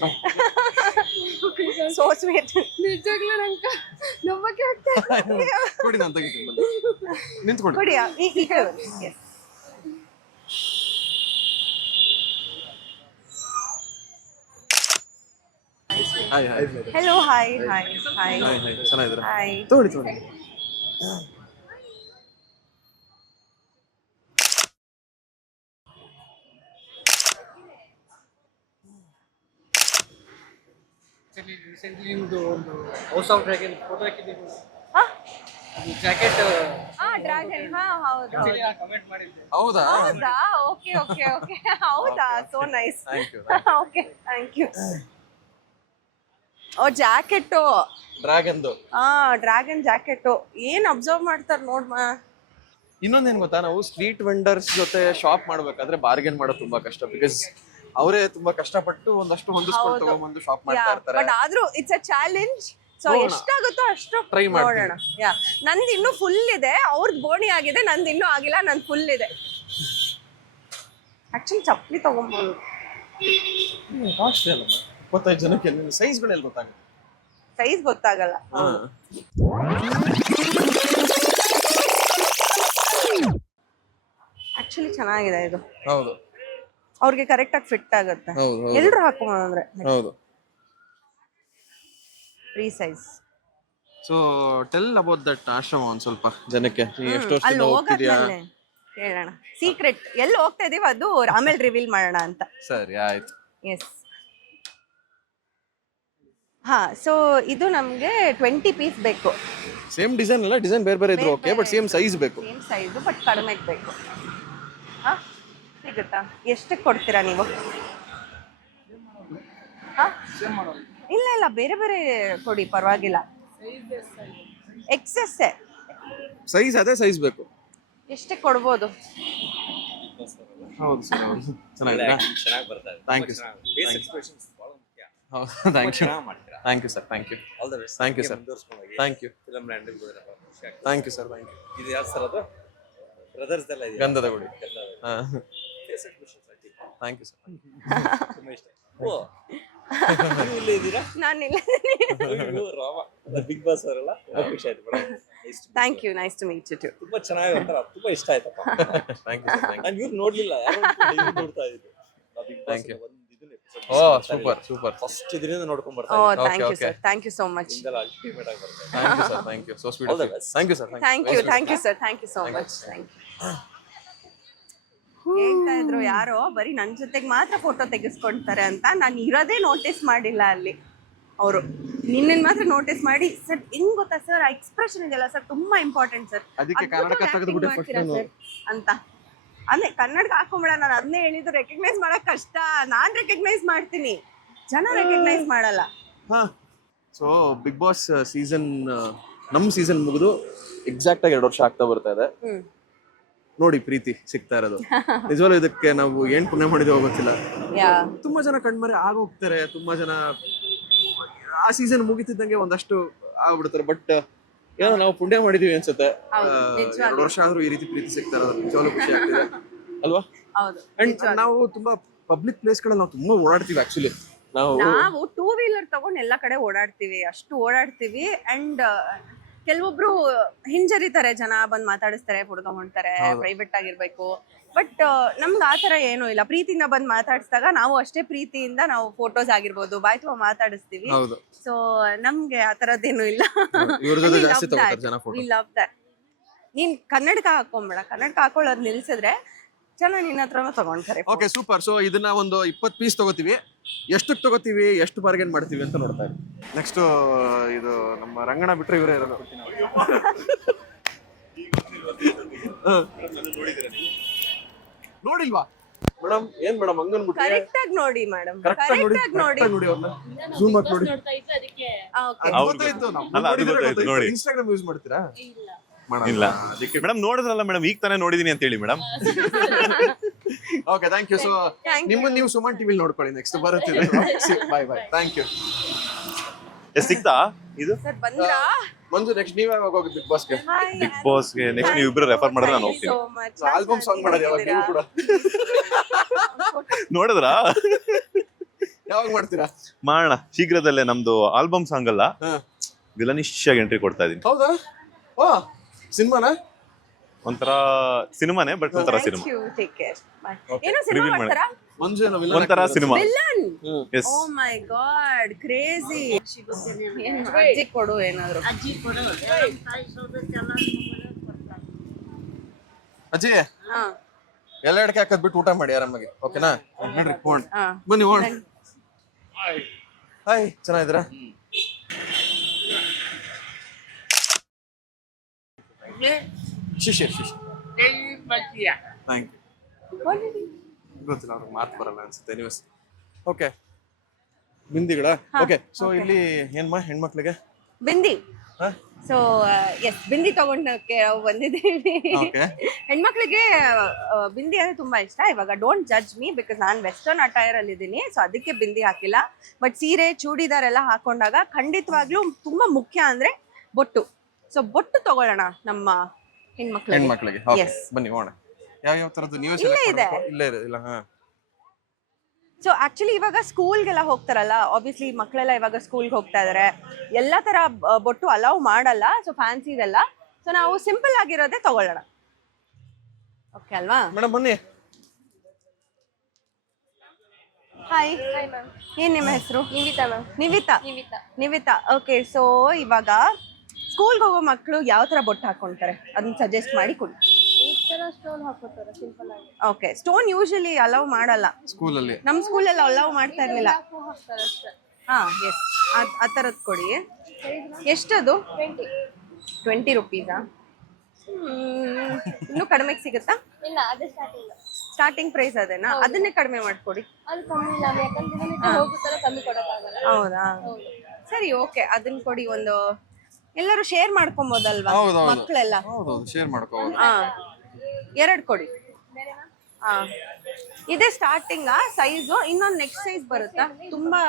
ಸೋ ಸ್ವೀಟ್. ನಿಜವಾಗ್ಲೂ ನಂಗೆ ನಂಬಕ್ಕೆ ಆಗ್ತದೆ. ಕೊಡಿ, ನಾನು ತೆಗಿತೀನಿ ಬನ್ನಿ. ನಿಂತ್ಕೊಳ್ಳಿ. ಕೊಡಿ, ಈ ಕಡೆ ಬನ್ನಿ. Yes. Hi hi hello, hi hi hi hi hi ಚೆನ್ನಾಗಿದ್ದೀರಾ? ಹಾಯ್. ತಗೊಳ್ಳಿ ತಗೊಳ್ಳಿ. ರೀಸೆಂಟ್ಲಿ ನಿಮ್ದು ಒಂದು ಹೌಸ್ ಆಫ್ ಡ್ರ್ಯಾಗನ್ ಫೋಟೋ ಹಾಕಿದ್ದೀವಿ. ಹಾ ಜಾಕೆಟ್ ಡ್ರ್ಯಾಗನ್, ಹಾ ಹೌದು ಆಕ್ಚುಲಿ ನಾನು ಕಮೆಂಟ್ ಮಾಡಿದ್ದೆ. ಹೌದಾ? ಹೌದಾ? Okay okay okay. ಹೌದಾ? So nice. Thank you. Okay, thank you. ಓ ಜಾಕೆಟು, ಡ್ರ್ಯಾಗನ್ದು. ಡ್ರ್ಯಾಗನ್ ಜಾಕೆಟು ಏನ್ ಅಬ್ಸರ್ವ್ ಮಾಡ್ತಾರೆ ನೋಡ್ಮ. ಇನ್ನೊಂದೇನ್ ಗೊತ್ತಾ, ನಾವು ಸ್ಟ್ರೀಟ್ ವೆಂಡರ್ಸ್ ಜೊತೆ ಶಾಪ್ ಮಾಡ್ಬೇಕಾದ್ರೆ ಬಾರ್ಗೇನ್ ಮಾಡೋದು ತುಂಬಾ ಕಷ್ಟ. ಬಿಕಾಸ್ ಅವರೇ ತುಂಬಾ ಕಷ್ಟಪಟ್ಟು ಒಂದಷ್ಟು ಹೊಂದಿಸ್ಕೊಂಡು ತಗೊಂಡ್ಬಂದು ಶಾಪ್ ಮಾಡ್ತಾ ಇರ್ತಾರೆ. ಬಟ್ ಆದ್ರೂ ಇಟ್ಸ್ ಅ ಚಾಲೆಂಜ್. ಸೊ ಎಷ್ಟಾಗುತ್ತೋ ಅಷ್ಟು Try ಮಾಡ್ತೀನಿ. ನೋಡೋಣ. ಯಾ, ನಂದು ಇನ್ನೂ ಫುಲ್ ಇದೆ, ಅವ್ರದ್ದು ಬೋಣಿ ಆಗಿದೆ, ನಂದು ಇನ್ನೂ ಆಗಿಲ್ಲ, ನಂದು ಫುಲ್ ಇದೆ. ಆಕ್ಚುಲಿ ಚಪ್ಪಲಿ ತಗೊಂಬೋದು. ಕಾಸ್ಟ್ಲಿ ಅಲ್ಲಮ್ಮ, 25 ಜನಕ್ಕೆ ಸೈಜ್ಗಳೆಲ್ಲ ಗೊತ್ತಾಗುತ್ತೆ. ಸೈಜ್ ಗೊತ್ತಾಗಲ್ಲ. ಆಕ್ಚುಲಿ ಚೆನ್ನಾಗಿದೆ ಇದು, ಹೌದು ಅವ್ರಿಗೆ ಕರೆಕ್ಟ್ ಆಗಿ ಫಿಟ್ ಆಗುತ್ತೆ. ಹೌದು ಎಲ್ರು ಹಾಕೊಂಡ್ರೆ ಹೌದು. Free size. So tell about that ಆಶ್ರಮ ಒಂದ್ ಸ್ವಲ್ಪ ಜನಕ್ಕೆ. ನೀ ಎಷ್ಟು ಅಲ್ಲಿ ವರ್ಷದಿಂದ ಹೋಗ್ತಿದ್ಯಾ? ಹೋಗೋದ್ಮೇಲೆ ಕೇಳೋಣ. ಸೀಕ್ರೆಟ್ ಎಲ್ಲಿ ಹೋಗ್ತಾ ಇದೀವಿ ಅದು ಆಮೇಲೆ ರಿವೀಲ್ ಮಾಡೋಣ ಅಂತ. ಸರಿ ಆಯ್ತು. ಎಸ್. ಹಾ, ಸೊ ಇದು ನಮ್ಗೆ 20 ಪೀಸ್ ಬೇಕು. ಸೇಮ್ ಡಿಸೈನ್ ಅಲ್ಲ, ಡಿಸೈನ್ ಬೇರೆ ಬೇರೆ ಇದ್ರು ಓಕೆ, ಬಟ್ ಸೇಮ್ ಸೈಜ್ ಬೇಕು. ಸೇಮ್ ಸೈಜ್ ಬಟ್ ಕಡಿಮೆ ಬೇಕು. ಹಾ, ಸಿಗುತ್ತಾ? ಎಷ್ಟಕ್ಕೆ ಕೊಡ್ತೀರಾ ನೀವು? ಹಾ, ಇಲ್ಲ ಇಲ್ಲ, ಬೇರೆ ಬೇರೆ ಕೊಡಿ, ಪರವಾಗಿಲ್ಲ. ಎಕ್ಸೆಸ್ ಸೈಜ್ ಅದೇ ಸೈಜ್ ಬೇಕು. ಎಷ್ಟಕ್ಕೆ ಕೊಡ್ಬೋದು? ಹೌದು ಸರ್, ಹೌದು. ಚೆನ್ನಾಗಿದ್ದೀರಾ? ಚೆನ್ನಾಗಿ ಬರ್ತಾ ಇದೆ. Thank you sir. Face expressions ಬಹಳ ಮುಖ್ಯ. ಹೌದು, ಥ್ಯಾಂಕ್ ಯು. ಚೆನ್ನಾಗಿ ಮಾಡ್ತೀರಾ. Thank you sir, thank you. All the best. Thank you, sir. ಮುಂದುವರಿಸ್ಕೊಂಡು ಹೋಗಿ. Thank you. ಫಿಲಂ ಲ್ಯಾಂಡ್ ಹೋದ್ರೆ ಖುಷಿ ಆಗ್ತದೆ. Thank you sir, thank you. ಇದು ಯಾರು ಸರ್ ಅದು? ಬ್ರದರ್ಸ್ ಎಲ್ಲ ಇದೆ. ಗಂಧದ ಗುಡಿ. ಹಾಂ, ಫೇಸ್ ಎಕ್ಸ್ಪ್ರೆಷನ್ಸ್ ಆಯ್ತು. Thank you sir. ತುಂಬಾ ಇಷ್ಟ. ಓ, ನೀವು ಇಲ್ಲೇ ಇದ್ದೀರಾ? ನಾನಿಲ್ಲ. ಅಯ್ಯೋ, ರಾಮ, ಬಿಗ್ ಬಾಸ್ ಅವರೆಲ್ಲ ತುಂಬಾ ಖುಷಿ ಆಯ್ತು madam. Thank you, nice to meet you too. ತುಂಬಾ ಚೆನ್ನಾಗಿ ಒಂಥರ ತುಂಬಾ ಇಷ್ಟ ಆಯ್ತಪ್ಪ. Thank you sir, thank you. ನಾನು ಇವ್ರು ನೋಡ್ಲಿಲ್ಲ, ಯಾರು ನೋಡ್ತಾ ಇದ್ರು. ಬಿಗ್ ಬಾಸ್ ಒಂದು ಇದನ್ನ ಎಪಿಸೋಡ್ ಓ ಸೂಪರ್ ಸೂಪರ್. ಫಸ್ಟ್ ಇದರಿಂದ ನೋಡ್ಕೊಂಡ್ ಬರ್ತಾ ಓ, ಇದ್ದೀನಿ. Thank you okay. Sir, thank you so much. ನಿಮ್ದೆಲ್ಲ ಅಲ್ಟಿಮೇಟ್ ಆಗಿ ಬರ್ತದೆ. Thank you sir, thank you. So sweet. All the best. Thank you sir, thank you, thank you sir, thank you so much. Thank you. ಹೇಳ್ತಾ ಇದ್ರು ಯಾರೋ ಬರೀ ನನ್ನ ಜೊತೆಗೆ ಮಾತ್ರ ಫೋಟೋ ತೆಗೆಸ್ಕೊಳ್ತಾರೆ ಅಂತ. ನಾನು ಇರೋದೇ ನೋಟಿಸ್ ಮಾಡಿಲ್ಲ ಅಲ್ಲಿ. ಅವರು ನಿನ್ನನ್ನು ಮಾತ್ರ ನೋಟಿಸ್ ಮಾಡಿ, ಸರ್ ಹೆಂಗ್ ಗೊತ್ತಾ ಸರ್, ಆ ಎಕ್ಸ್ಪ್ರೆಷನ್ ಇದೆಯಲ್ಲ ಸರ್, ತುಂಬಾ ಇಂಪಾರ್ಟೆಂಟ್ ಸರ್, ಅದಕ್ಕೆ ಕನ್ನಡಕ ತೆಗೆದುಬಿಟ್ಟೆ ಫಸ್ಟ್ ಅಂತ. ಅದೇ ಕನ್ನಡಕ ಹಾಕೊಂಬಿಡ. ನಾನು ಅದನ್ನೇ ಹೇಳಿದ್ದು, ರೆಕಗ್ನೈಸ್ ಮಾಡಕ್ ಕಷ್ಟ. ನಾನ್ ರೆಕಗ್ನೈಸ್ ಮಾಡ್ತೀನಿ, ಜನ ರೆಕಗ್ನೈಸ್ ಮಾಡಲ್ಲ. ಹಾ. ಸೊ ಬಿಗ್ ಬಾಸ್ ಸೀಸನ್, ನಮ್ಮ ಸೀಸನ್ ಮುಗಿದು ಎಕ್ಸಾಕ್ಟ್ ಆಗಿ 2 ವರ್ಷ ಆಗ್ತಾ ಬರ್ತಾ ಇದೆ. ನೋಡಿ ಪ್ರೀತಿ ಸಿಗ್ತಾ ಇರೋದು ನಿಜವಾಗ್ಲೂ ಇದಕ್ಕೆ ನಾವು ಏನ್ ಪುಣ್ಯ ಮಾಡಿದೀವೋ ಗೊತ್ತಿಲ್ಲ. ತುಂಬಾ ಜನ ಕಣ್ಮರೆ ಆಗೋಗ್ತಾರೆ, ತುಂಬಾ ಜನ ಆ ಸೀಸನ್ ಮುಗಿತಿದ್ದಂಗೆ ಒಂದಷ್ಟು ಆಗ್ಬಿಡ್ತಾರೆ. ಬಟ್ ಏನೋ ನಾವು ಪುಣ್ಯ ಮಾಡಿದೀವಿ ಅನ್ಸುತ್ತೆ. 2 ವರ್ಷ ಆದ್ರೂ ಈ ರೀತಿ ಪ್ರೀತಿ ಸಿಗ್ತಾ ಇರೋದು ನಿಜವಾಗ್ಲೂ ಖುಷಿ ಆಗ್ತಿದೆ ಅಲ್ವಾ? ಅಂಡ್ ನಾವು ತುಂಬಾ ಪಬ್ಲಿಕ್ ಪ್ಲೇಸ್ ಗಳಲ್ಲಿ ನಾವು ತುಂಬಾ ಓಡಾಡ್ತೀವಿ. ಆಕ್ಚುಲಿ ನಾವು 2 ವೀಲರ್ ತಗೊಂಡ್ ಎಲ್ಲಾ ಕಡೆ ಓಡಾಡ್ತೀವಿ, ಅಷ್ಟು ಓಡಾಡ್ತೀವಿ. ಅಂಡ್ ಕೆಲವೊಬ್ರು ಹಿಂಜರಿತಾರೆ, ಜನ ಬಂದ್ ಮಾತಾಡಿಸ್ತಾರೆ, ಫೋಟೋ ತಗೊಂಡ್ತಾರೆ, ಪ್ರೈವೇಟ್ ಆಗಿರ್ಬೇಕು. ಬಟ್ ನಮ್ಗೆ ಆತರ ಏನೂ ಇಲ್ಲ. ಪ್ರೀತಿಯಿಂದ ಬಂದ್ ಮಾತಾಡಿಸಿದಾಗ ನಾವು ಅಷ್ಟೇ ಪ್ರೀತಿಯಿಂದ ನಾವು ಫೋಟೋಸ್ ಆಗಿರ್ಬೋದು, ಬಾಯ್ ತುಂಬ ಮಾತಾಡಿಸ್ತೀವಿ. ಸೊ ನಮ್ಗೆ ಆತರದ್ದೇನು ಇಲ್ಲ. We love that. ನೀನ್ ಕನ್ನಡಕ ಹಾಕೊಂಬೇಡ, ಕನ್ನಡಕ ಹಾಕೊಳ್ಳೋದು ನಿಲ್ಸಿದ್ರೆ ಜನ ನಿನ್ನ ಹತ್ರನೂ ತಗೊಂತಾರೆ. Okay super. ಸೊ ಇದನ್ನ ಒಂದು 20 ಪೀಸ್ ತಗೋತೀವಿ. ಎಷ್ಟಕ್ಕೆ ತಗೋತೀವಿ, ಎಷ್ಟು ಬಾರ್ಗೇನ್ ಮಾಡ್ತೀವಿ ಅಂತ ನೋಡ್ತಾ ಇದ್ದೀವಿ. ನೆಕ್ಸ್ಟ್ ಇದು ನಮ್ಮ ರಂಗಣ ಬಿಟ್ರೆ ಇವರೇ ಇರೋದು. ನೋಡಿಲ್ವಾ ಮೇಡಮ್? ಏನ್ ಮೇಡಮ್ ಹಂಗನ್ಬಿಟ್ಟು ಕರೆಕ್ಟ್ ಆಗಿ ನೋಡಿ ಮೇಡಮ್, ಕರೆಕ್ಟ್ ಆಗಿ ನೋಡಿ, ನೋಡಿ. ನೋಡಿ ಅವ್ರನ್ನ ಝೂಮ್ ಹಾಕಿ ನೋಡಿ. ಓಕೆ ಹೌದು. ಗೊತ್ತಾಯ್ತು, ಅಲ್ಲ, ಅದು ಗೊತ್ತಾಯ್ತು, ನೋಡಿ. ಇನ್ಸ್ಟಾಗ್ರಾಮ್ ಯೂಸ್ ಮಾಡ್ತೀರಾ? ಇಲ್ಲ ಮೇಡಮ್, ನೋಡಿದ್ರಲ್ಲ ಮೇಡಮ್, ಈಗ ತಾನೇ ನೋಡಿದೀನಿ ಅಂತ ಹೇಳಿ madam. Okay thank you. So ನಿಮ್ಮನ್ನ ನೀವು ಸುಮನ್ ಟಿವಿ ನೋಡ್ಕೊಳ್ಳಿ, ನೆಕ್ಸ್ಟ್ ಬರುತ್ತೆ. Bye bye, thank you. ಸಿಗ್ತಾ ಇದು ಸರ್ ಬಂದ್ರಾ? ಮಂಜು ನೆಕ್ಸ್ಟ್ ನೀವೇ ಯಾವಾಗ ಹೋಗಿ ಬಿಗ್ ಬಾಸ್ಗೆ? ಬಿಗ್ ಬಾಸ್ಗೆ ನೆಕ್ಸ್ಟ್ ನೀವು ಇಬ್ರು ರೆಫರ್ ಮಾಡಿದ್ರೆ ನಾನು ಹೋಗ್ತೀನಿ. So much. ಆಲ್ಬಮ್ ಸಾಂಗ್ ಮಾಡೋದು ಯಾವಾಗ ನೀವು ಕೂಡ? ನೋಡಿದ್ರಾ? ಯಾವಾಗ ಮಾಡ್ತೀರಾ? ಮಾಡೋಣ ಶೀಘ್ರದಲ್ಲೇ. ನಮ್ದು ಆಲ್ಬಮ್ ಸಾಂಗ್ ಅಲ್ಲ, ಹಾ. ವಿಲನಿಶ್ ಆಗಿ ಎಂಟ್ರಿ ಕೊಡ್ತಾ ಇದೀನಿ. ಹೌದಾ? ವಾ, ಸಿನಿಮಾನಾ? ಒಂಥರ ಸಿನಿಮಾನೇ, ಬಟ್ ಒಂಥರ cinema. Thank you, take care. Bye. ಏನೋ ಸಿನಿಮಾ Reveal ಮಾಡಿ. ಮಾಡ್ತಾರಾ? ಮಂಜು ಏನೋ villain ಒಂಥರ ಆಗ್ತಿದ್ದಾರೆ. Cinema. Villain. S. O my god, crazy. ಅಜ್ಜಿ ಕೊಡು ಏನಾದ್ರು. ಅಜ್ಜಿ ಹಾ ಎಲ್ಲ ಅಡಕೆ ಹಾಕದ್ ಬಿಟ್ಟು ಊಟ ಮಾಡಿ ಆರಾಮಾಗಿ, ಓಕೆನಾ? ನೋಡ್ರಿ ಫೋನ್ ಹಾ. ಬನ್ನಿ ಫೋನ್. ಹಾಯ್, ಚೆನ್ನಾಗಿದ್ದೀರಾ? Shishir thank you. ಗೊತ್ತಿಲ್ಲ, ಅವ್ರಿಗೆ ಮಾತು ಬರಲ್ಲ ಅನ್ಸುತ್ತೆ. ನೀವು ಓಕೆ ಬಿಂದಿಗಳ. ಓಕೆ ಸೊ ಇಲ್ಲಿ ಏನ್ಮಾ ಹೆಣ್ಮಕ್ಳಿಗೆ ಬಿಂದಿ. ಹಾ? ಸೊ ಎಸ್, ಬಿಂದಿ ತಗೊಂಡಕ್ಕೆ ನಾವು ಬಂದಿದ್ದೀವಿ. ಓಕೆ ಹೆಣ್ಮಕ್ಳಿಗೆ ಬಿಂದಿ ಅಂದ್ರೆ ತುಂಬಾ ಇಷ್ಟ. ಇವಾಗ ಡೋಂಟ್ ಜಡ್ಜ್ ಮೀ, ಬಿಕಾಸ್ ನಾನು ವೆಸ್ಟರ್ನ್ ಅಟೈರ್ ಅಲ್ಲಿ ಇದ್ದೀನಿ, ಸೊ ಅದಕ್ಕೆ ಬಿಂದಿ ಹಾಕಿಲ್ಲ. ಬಟ್ ಸೀರೆ ಚೂಡಿದಾರ್ ಎಲ್ಲ ಹಾಕೊಂಡಾಗ ಖಂಡಿತವಾಗ್ಲೂ ತುಂಬಾ ಮುಖ್ಯ ಅಂದ್ರೆ ಬೊಟ್ಟು. ಸೊ ಬೊಟ್ಟು ತಗೊಳ್ಳೋಣ ನಮ್ಮ ಹೆಣ್ಮಕ್ಳಿಗೆ. ಓಕೆ ಬನ್ನಿ ಹೋಣ. ಯಾವ ತರದ್ದು ನೀವೇ ಇಲ್ಲೇ ಇದೆ. ಇಲ್ಲೇ ಇದೆ. ಇಲ್ಲ ಹಾ. ಸೊ ಆಕ್ಚುಲಿ ಇವಾಗ ಸ್ಕೂಲ್ಗೆಲ್ಲ ಹೋಗ್ತಾರಲ್ಲ, ಆಬ್ವಿಯಸ್ಲಿ ಮಕ್ಕಳೆಲ್ಲ ಇವಾಗ ಸ್ಕೂಲ್ಗೆ ಹೋಗ್ತಾ ಇದಾರೆ, ಎಲ್ಲ ತರ ಬೊಟ್ಟು ಅಲೌ ಮಾಡಲ್ಲ. ಸೊ ಫ್ಯಾನ್ಸಿ ಇದೆಲ್ಲ, ಸೊ ನಾವು ಸಿಂಪಲ್ ಆಗಿರೋದೇ ತಗೊಳ್ಳೋಣ. ಓಕೆ ಅಲ್ವಾ? ಮೇಡಮ್ ಬನ್ನಿ. ಹಾಯ್, ಏನ್ ನಿಮ್ಮ ಹೆಸರು? ನಿವಿತಾ ಮ್ಯಾಮ್. ನಿವಿತಾ. ನಿವಿತಾ. ನಿವಿತಾ, ಓಕೆ. ಸೊ ಇವಾಗ ಸ್ಕೂಲ್ಗೆ ಹೋಗೋ ಮಕ್ಕಳು ಯಾವ ತರ ಬೊಟ್ಟು ಹಾಕೊಂತಾರೆ ಅದನ್ನ ಸಜೆಸ್ಟ್ ಮಾಡಿ ಕೊಡಿ. ಈ ತರ ಸ್ಟೋನ್ ಹಾಕೋತಾರೆ ಸಿಂಪಲ್ ಆಗಿ. ಓಕೆ, ಸ್ಟೋನ್ ಯೂಶಲಿ ಅಲೌ ಮಾಡಲ್ಲ ಸ್ಕೂಲಲ್ಲಿ. ನಮ್ಮ ಸ್ಕೂಲಲ್ಲಿ ಅಲೌ ಮಾಡ್ತಾ ಇರ್ಲಿಲ್ಲ. ಹಾಕ್ತಾರೆ ಅಷ್ಟೇ. ಹಾ ಎಸ್, ಆ ಥರದ್ದು ಕೊಡಿ. ಎಷ್ಟದು? 20 ರುಪೀಸಾ? ಇನ್ನೂ ಕಡಿಮೆಗೆ ಸಿಗುತ್ತಾ? ಇಲ್ಲ, ಅದೇ ಸ್ಟಾರ್ಟಿಂಗ್. Starting price ಅದೇನಾ? ಅದನ್ನೇ ಕಡಿಮೆ ಮಾಡ್ಕೊಡಿ. ಅದು ಕಮ್ಮಿ ಇಲ್ಲ, ಯಾಕಂದ್ರೆ ದಿನನಿತ್ಯ ಹೋಗುತ್ತಲ್ಲ, ಕಮ್ಮಿ ಕೊಡಕ್ಕಾಗಲ್ಲ. ಹೌದಾ? ಸರಿ, ಓಕೆ, ಅದನ್ನ ಕೊಡಿ. ಒಂದು ಎಲ್ಲರೂ ಶೇರ್ ಮಾಡ್ಕೊಬೋದಲ್ವಾ ಹೌದೌದು. ಮಕ್ಕಳೆಲ್ಲ? ಹೌದೌದು, ಶೇರ್ ಮಾಡ್ಕೋಬಹುದು. ಹಾ, 2 ಕೊಡಿ. ಹಾ, ಇದೇ ಸ್ಟಾರ್ಟಿಂಗ್ ಸೈಜು. ಇನ್ನೊಂದು ನೆಕ್ಸ್ಟ್ ಸೈಜ್ ಬರುತ್ತಾ? ತುಂಬಾ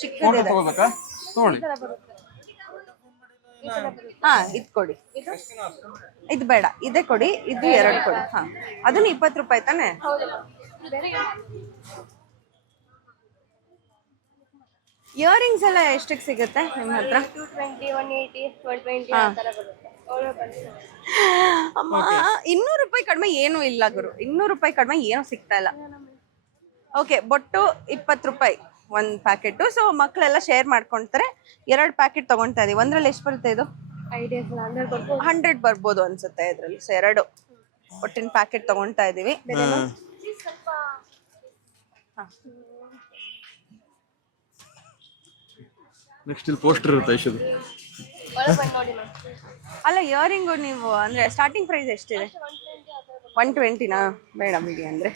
ಚಿಕ್ಕದಿದೆ. ತಗೋಬೇಕಾ? ತಗೊಳ್ಳಿ. ಹಾ, ಇದು ಕೊಡಿ. ಇದು ಬೇಡ, ಇದೇ ಕೊಡಿ. ಇದು 2 ಕೊಡಿ. ಹಾ, ಅದನ್ನ 20 ರೂಪಾಯಿ ತಾನೆ? ಇಯರಿಂಗ್ಸ್ ಎಲ್ಲ ಎಷ್ಟಕ್ಕೆ ಸಿಗುತ್ತೆ ನಿಮ್ಮ ಹತ್ರ? 220, 180, 120 ಆ ತರ ಬರುತ್ತೆ. ಅಮ್ಮ, 200 ರೂಪಾಯಿ ಕಡಿಮೆ ಏನೂ ಇಲ್ಲ ಗುರು. 200 ರೂಪಾಯಿ ಕಡಿಮೆ ಏನೂ ಸಿಗ್ತಾ ಇಲ್ಲ. ಓಕೆ, ಬೊಟ್ಟು 20 ರೂಪಾಯಿ ಒಂದು ಪ್ಯಾಕೆಟು. ಸೊ ಮಕ್ಕಳೆಲ್ಲ ಶೇರ್ ಮಾಡ್ಕೊಳ್ತಾರೆ. 2 ಪ್ಯಾಕೆಟ್ ತಗೊಳ್ತಾ ಇದೀವಿ. ಒಂದ್ರಲ್ಲಿ ಎಷ್ಟು ಬರುತ್ತೆ ಇದು? ಐಡಿಯಾ 100 ಬರ್ಬೋದು ಅನ್ಸುತ್ತೆ ಇದರಲ್ಲಿ. ಸೊ 2 ಒಟ್ಟಿನ ಪ್ಯಾಕೆಟ್ ತಗೊಳ್ತಾ ಇದೀವಿ. ನೆಕ್ಸ್ಟ್ ಇಲ್ಲಿ ಪೋಸ್ಟರ್ ಇರುತ್ತೆ ಐಶದು. ಒಳಗೆ ಬಂದು ನೋಡಿ ಮ್ಯಾಮ್. ಅಲ್ಲ, ಇಯರಿಂಗು ನೀವು ಅಂದ್ರೆ ಸ್ಟಾರ್ಟಿಂಗ್ ಪ್ರೈಸ್ ಎಷ್ಟಿದೆ? 120ನಾ? ಬೇಡ ಬಿಡಿ ಅಂದ್ರೆ.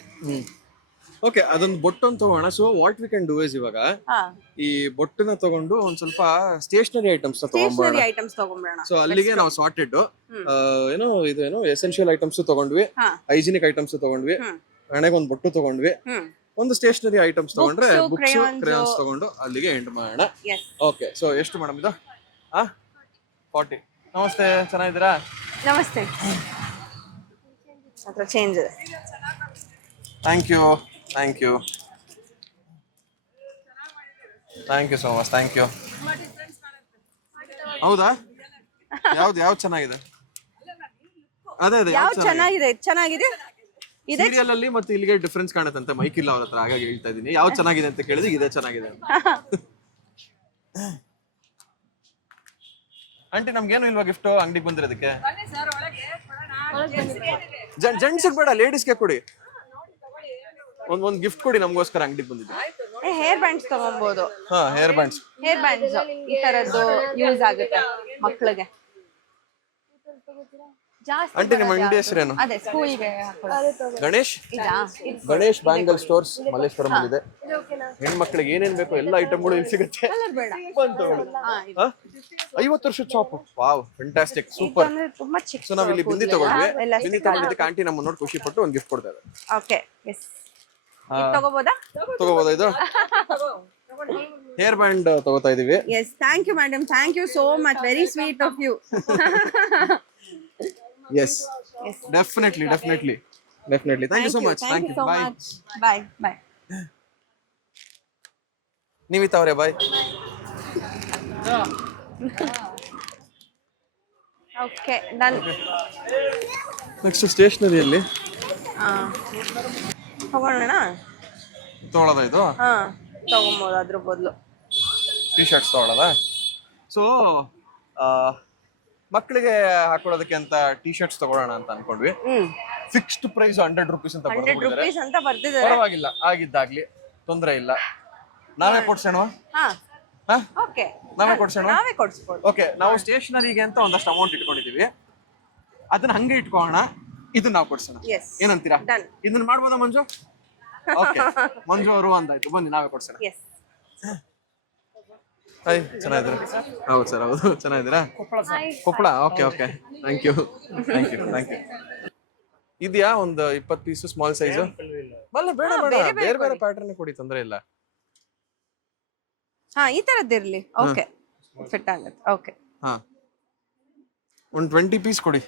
ಓಕೆ, ಅದೊಂದು ಬೊಟ್ಟು ತಗೋಣ. So what we can do is ಇವಾಗ ಹಾ, ಈ ಬೊಟ್ಟನ್ನ ತಗೊಂಡು ಒಂದ್ ಸ್ವಲ್ಪ ಸ್ಟೇಷನರಿ ಐಟಮ್ಸ್ ತಗೊಂಡ್ಬೋಣ. ಸ್ಟೇಷನರಿ ಐಟಮ್ಸ್ ತಗೊಂಡ್ಬಿಡೋಣ. ಸೊ ಅಲ್ಲಿಗೆ ನಾವು ಸಾರ್ಟೆಡ್ ಏನೋ ಎಸೆನ್ಷಿಯಲ್ ಐಟಮ್ಸ್ ತಗೊಂಡ್ವಿ, ಹಾ. ಹೈಜಿನಿಕ್ ಐಟಮ್ಸ್ ತಗೊಂಡ್ವಿ, ಹಣೆಗೆ ಒಂದು ಬೊಟ್ಟು ತಗೊಂಡ್ವಿ, ಒಂದು ಸ್ಟೇಷನರಿ ಐಟಮ್ಸ್ ತಗೊಂಡ್ರೆ ಬುಕ್ಸ್ ಕ್ರೇಯಾನ್ಸ್ ತಗೊಂಡು ಅಲ್ಲಿಗೆ ಎಂಡ್ ಮಾಡೋಣ. ಎಸ್. ಓಕೆ, ಸೊ ಎಷ್ಟು ಮೇಡಮ್ ಇದು? 40. ನಮಸ್ತೆ, ಚೆನ್ನಾಗಿದ್ದೀರಾ? ನಮಸ್ತೆ. ಹತ್ರ ಚೇಂಜ್ ಇದೆ. Thank you so much. Thank you. ಹೌದಾ? ಯಾವ್ದು ಚೆನ್ನಾಗಿದೆ? ಅದೇ ಯಾವ್ದು ಚೆನ್ನಾಗಿದೆ? ಚೆನ್ನಾಗಿದೆ. ಇದೆ ಸೀರಿಯಲ್ ಅಲ್ಲಿ ಮತ್ತೆ ಇಲ್ಲಿಗೆ ಡಿಫ್ರೆನ್ಸ್ ಕಾಣುತ್ತಂತೆ. ಮೈಕ್ ಇಲ್ಲ ಅವ್ರ ಹತ್ರ, ಹಾಗಾಗಿ ಹೇಳ್ತಾ ಇದೀನಿ. ಯಾವ್ದು ಚೆನ್ನಾಗಿದೆ ಅಂತ ಕೇಳಿದ್ರೆ ಇದೇ ಚೆನ್ನಾಗಿದೆ. ಆಂಟಿ, ನಮ್ಗೇನು ಇಲ್ವಾ ಗಿಫ್ಟ್ ಅಂಗಡಿಗೆ ಬಂದಿರೋದಕ್ಕೆ? ಜೆಂಟ್ಸ್ಗೆ ಬೇಡ, ಲೇಡೀಸ್ಗೆ ಕೊಡಿ. ಒಂದ್ ಗಿಫ್ಟ್ ಕೊಡಿ ನಮಗೋಸ್ಕರ, ಅಂಗಡಿಗೆ ಬಂದಿದ್ದು. ಹೇರ್ ಬ್ಯಾಂಡ್ಸ್ ತಗೊಬಹುದು. ಹಾ, ಹೇರ್ ಬ್ಯಾಂಡ್ಸ್. ಹೇರ್ ಬ್ಯಾಂಡ್ಸ್ ಈ ತರದ್ದು ಯೂಸ್ ಆಗುತ್ತೆ ಮಕ್ಳಿಗೆ ಜಾಸ್ತಿ. ಆಂಟಿ ನಿಮ್ಮ ಅಂಗಡಿ ಹೆಸರೇನು? ಅದೇ ಸ್ಕೂಲ್ಗೆ ಗಣೇಶ್ ಗಣೇಶ್ ಬ್ಯಾಂಗಲ್ ಸ್ಟೋರ್ಸ್ ಮಲ್ಲೇಶ್ವರಂ ಇದೆ. ಹೆಣ್ಮಕ್ಳಿಗೆ ಏನೇನ್ ಬೇಕೋ ಎಲ್ಲ ಐಟಮ್ಗಳು ಇಲ್ಲಿ ಸಿಗುತ್ತೆ. ಬಂದ್ ತಗೊಳ್ಳಿ. 50 ವರ್ಷದ ಶಾಪ್. Wow, fantastic, super. ತುಂಬಾ ಚಿಕ್ಕ. ಸೊ ನಾವ್ ಇಲ್ಲಿ ಬಿಂದಿ ತಗೊಂಡ್ವಿ. ಬಿಂದಿ ತಗೊಂಡಿದ್ದಕ್ಕೆ ಆಂಟಿ ನಮ್ಮ ನೋಡಿ ಖುಷಿ ಪಟ್ಟು ಒಂದು ಗಿಫ್ಟ್ ಕೊಡ್ತಾ ಇದ್ದಾರೆ. Okay, S. ತಗೋಬೋದಾ? ತಗೋಬೋದಾ ಇದು? ಹೇರ್ ಬ್ಯಾಂಡ್ ತಗೋತಾ ಇದೀವಿ. Yes, thank you madam, thank you so much, very sweet of you. Yes, definitely. Thank you so much. Thank you. Bye. ನೀವಿತ ಅವರೇ, ಬಾಯ್. Okay, done. ನೆಕ್ಸ್ಟ್ ಸ್ಟೇಷನರಿಯಲ್ಲಿ ತಗೊಳ್ಳೋಣ. ತಗೊಳ್ಳೋದ ಇದು? ಹಾ, ತಗೊಬೋದು. ಅದ್ರ ಬದಲು ಟೀ ಶರ್ಟ್ಸ್ ತಗೊಳ್ಳೋದ? ಸೊ ಮಕ್ಕಳಿಗೆ ಹಾಕೊಳ್ಳೋದಕ್ಕೆ ಅಂತ ಟೀ ಶರ್ಟ್ಸ್ ತಗೊಳ್ಳೋಣ ಅಂತ ಅನ್ಕೊಂಡ್ವಿ. ಫಿಕ್ಸ್ಡ್ ಪ್ರೈಸ್ 100 ರೂಪೀಸ್ ಅಂತ 100 ರೂಪೀಸ್ ಅಂತ ಬರ್ತಿದ್ದಾರೆ. ಪರವಾಗಿಲ್ಲ, ಆಗಿದ್ದಾಗ್ಲಿ, ತೊಂದರೆ ಇಲ್ಲ. ನಾವೇ ಕೊಡ್ಸೋಣ. ಓಕೆ, ನಾವೇ ಕೊಡ್ಸೋಣ. ನಾವೇ ಕೊಡ್ಸ್ಬೋದು. ಓಕೆ, ನಾವು ಸ್ಟೇಷನರಿಗೆ ಅಂತ ಒಂದಷ್ಟು ಅಮೌಂಟ್ ಇಟ್ಕೊಂಡಿದೀವಿ, ಅದನ್ನ ಹಂಗೆ ಇಟ್ಕೊಳ್ಳೋಣ. ಇದನ್ನ ನಾವು ಕೊಡ್ಸೋಣ, ಏನಂತೀರಾ? ಇದನ್ನ ಮಾಡ್ಬೋದಾ ಮಂಜು? ಓಕೆ, ಮಂಜು ಅವರು ಅಂದಾಯ್ತು, ಬನ್ನಿ ನಾವೇ ಕೊಡ್ಸೋಣ. ಎಸ್. ಹಾಯ್, ಚೆನ್ನಾಗಿದ್ದೀರಾ? ಹೌದು ಸರ್, ಹೌದು, ಚೆನ್ನಾಗಿದ್ದೀರಾ? ಕೊಪ್ಪಳ. Okay, thank you. ಇದೆಯಾ ಒಂದು 20 ಪೀಸು ಸ್ಮಾಲ್ ಸೈಜು? ಬೇಡ, ಬೇರೆ ಪ್ಯಾಟರ್ನ್ ಕೊಡಿ, ತೊಂದರೆ ಇಲ್ಲ. ಹಾ, ಈ ತರದ್ದಿರ್ಲಿ. ಓಕೆ, ಫಿಟ್ ಆಗುತ್ತೆ. ಓಕೆ, ಹಾ, ಒಂದು 20 ಪೀಸ್ ಕೊಡಿ.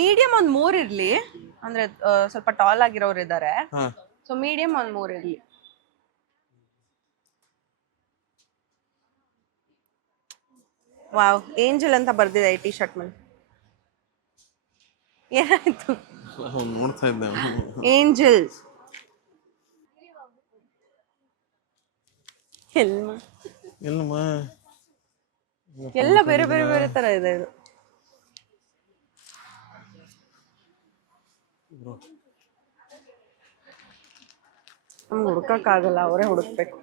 ಮೀಡಿಯಂ ಒಂದ್ 3 ಇರ್ಲಿ, ಅಂದ್ರೆ ಸ್ವಲ್ಪ ಟಾಲ್ ಆಗಿರೋರು ಇದಾರೆ. ಸೊ ಮೀಡಿಯಂ ಒಂದ್ 3 ಇರ್ಲಿ. ವಾವ್, ಏಂಜಲ್ ಅಂತ ಬರ್ದಿದೆ ಈ ಟಿ ಶರ್ಟ್ ಮೇಲೆ. ಏನಾಯ್ತು? ನೋಡ್ತಾ ಇದ್ದೆ. ಏಂಜಲ್ ಎಲ್ಲ ಬೇರೆ ತರ ಇದೆ ಇದು. ನಮ್ಗೆ ಹುಡುಕಕ್ಕಾಗಲ್ಲ, ಅವರೇ ಹುಡುಕ್ಬೇಕು.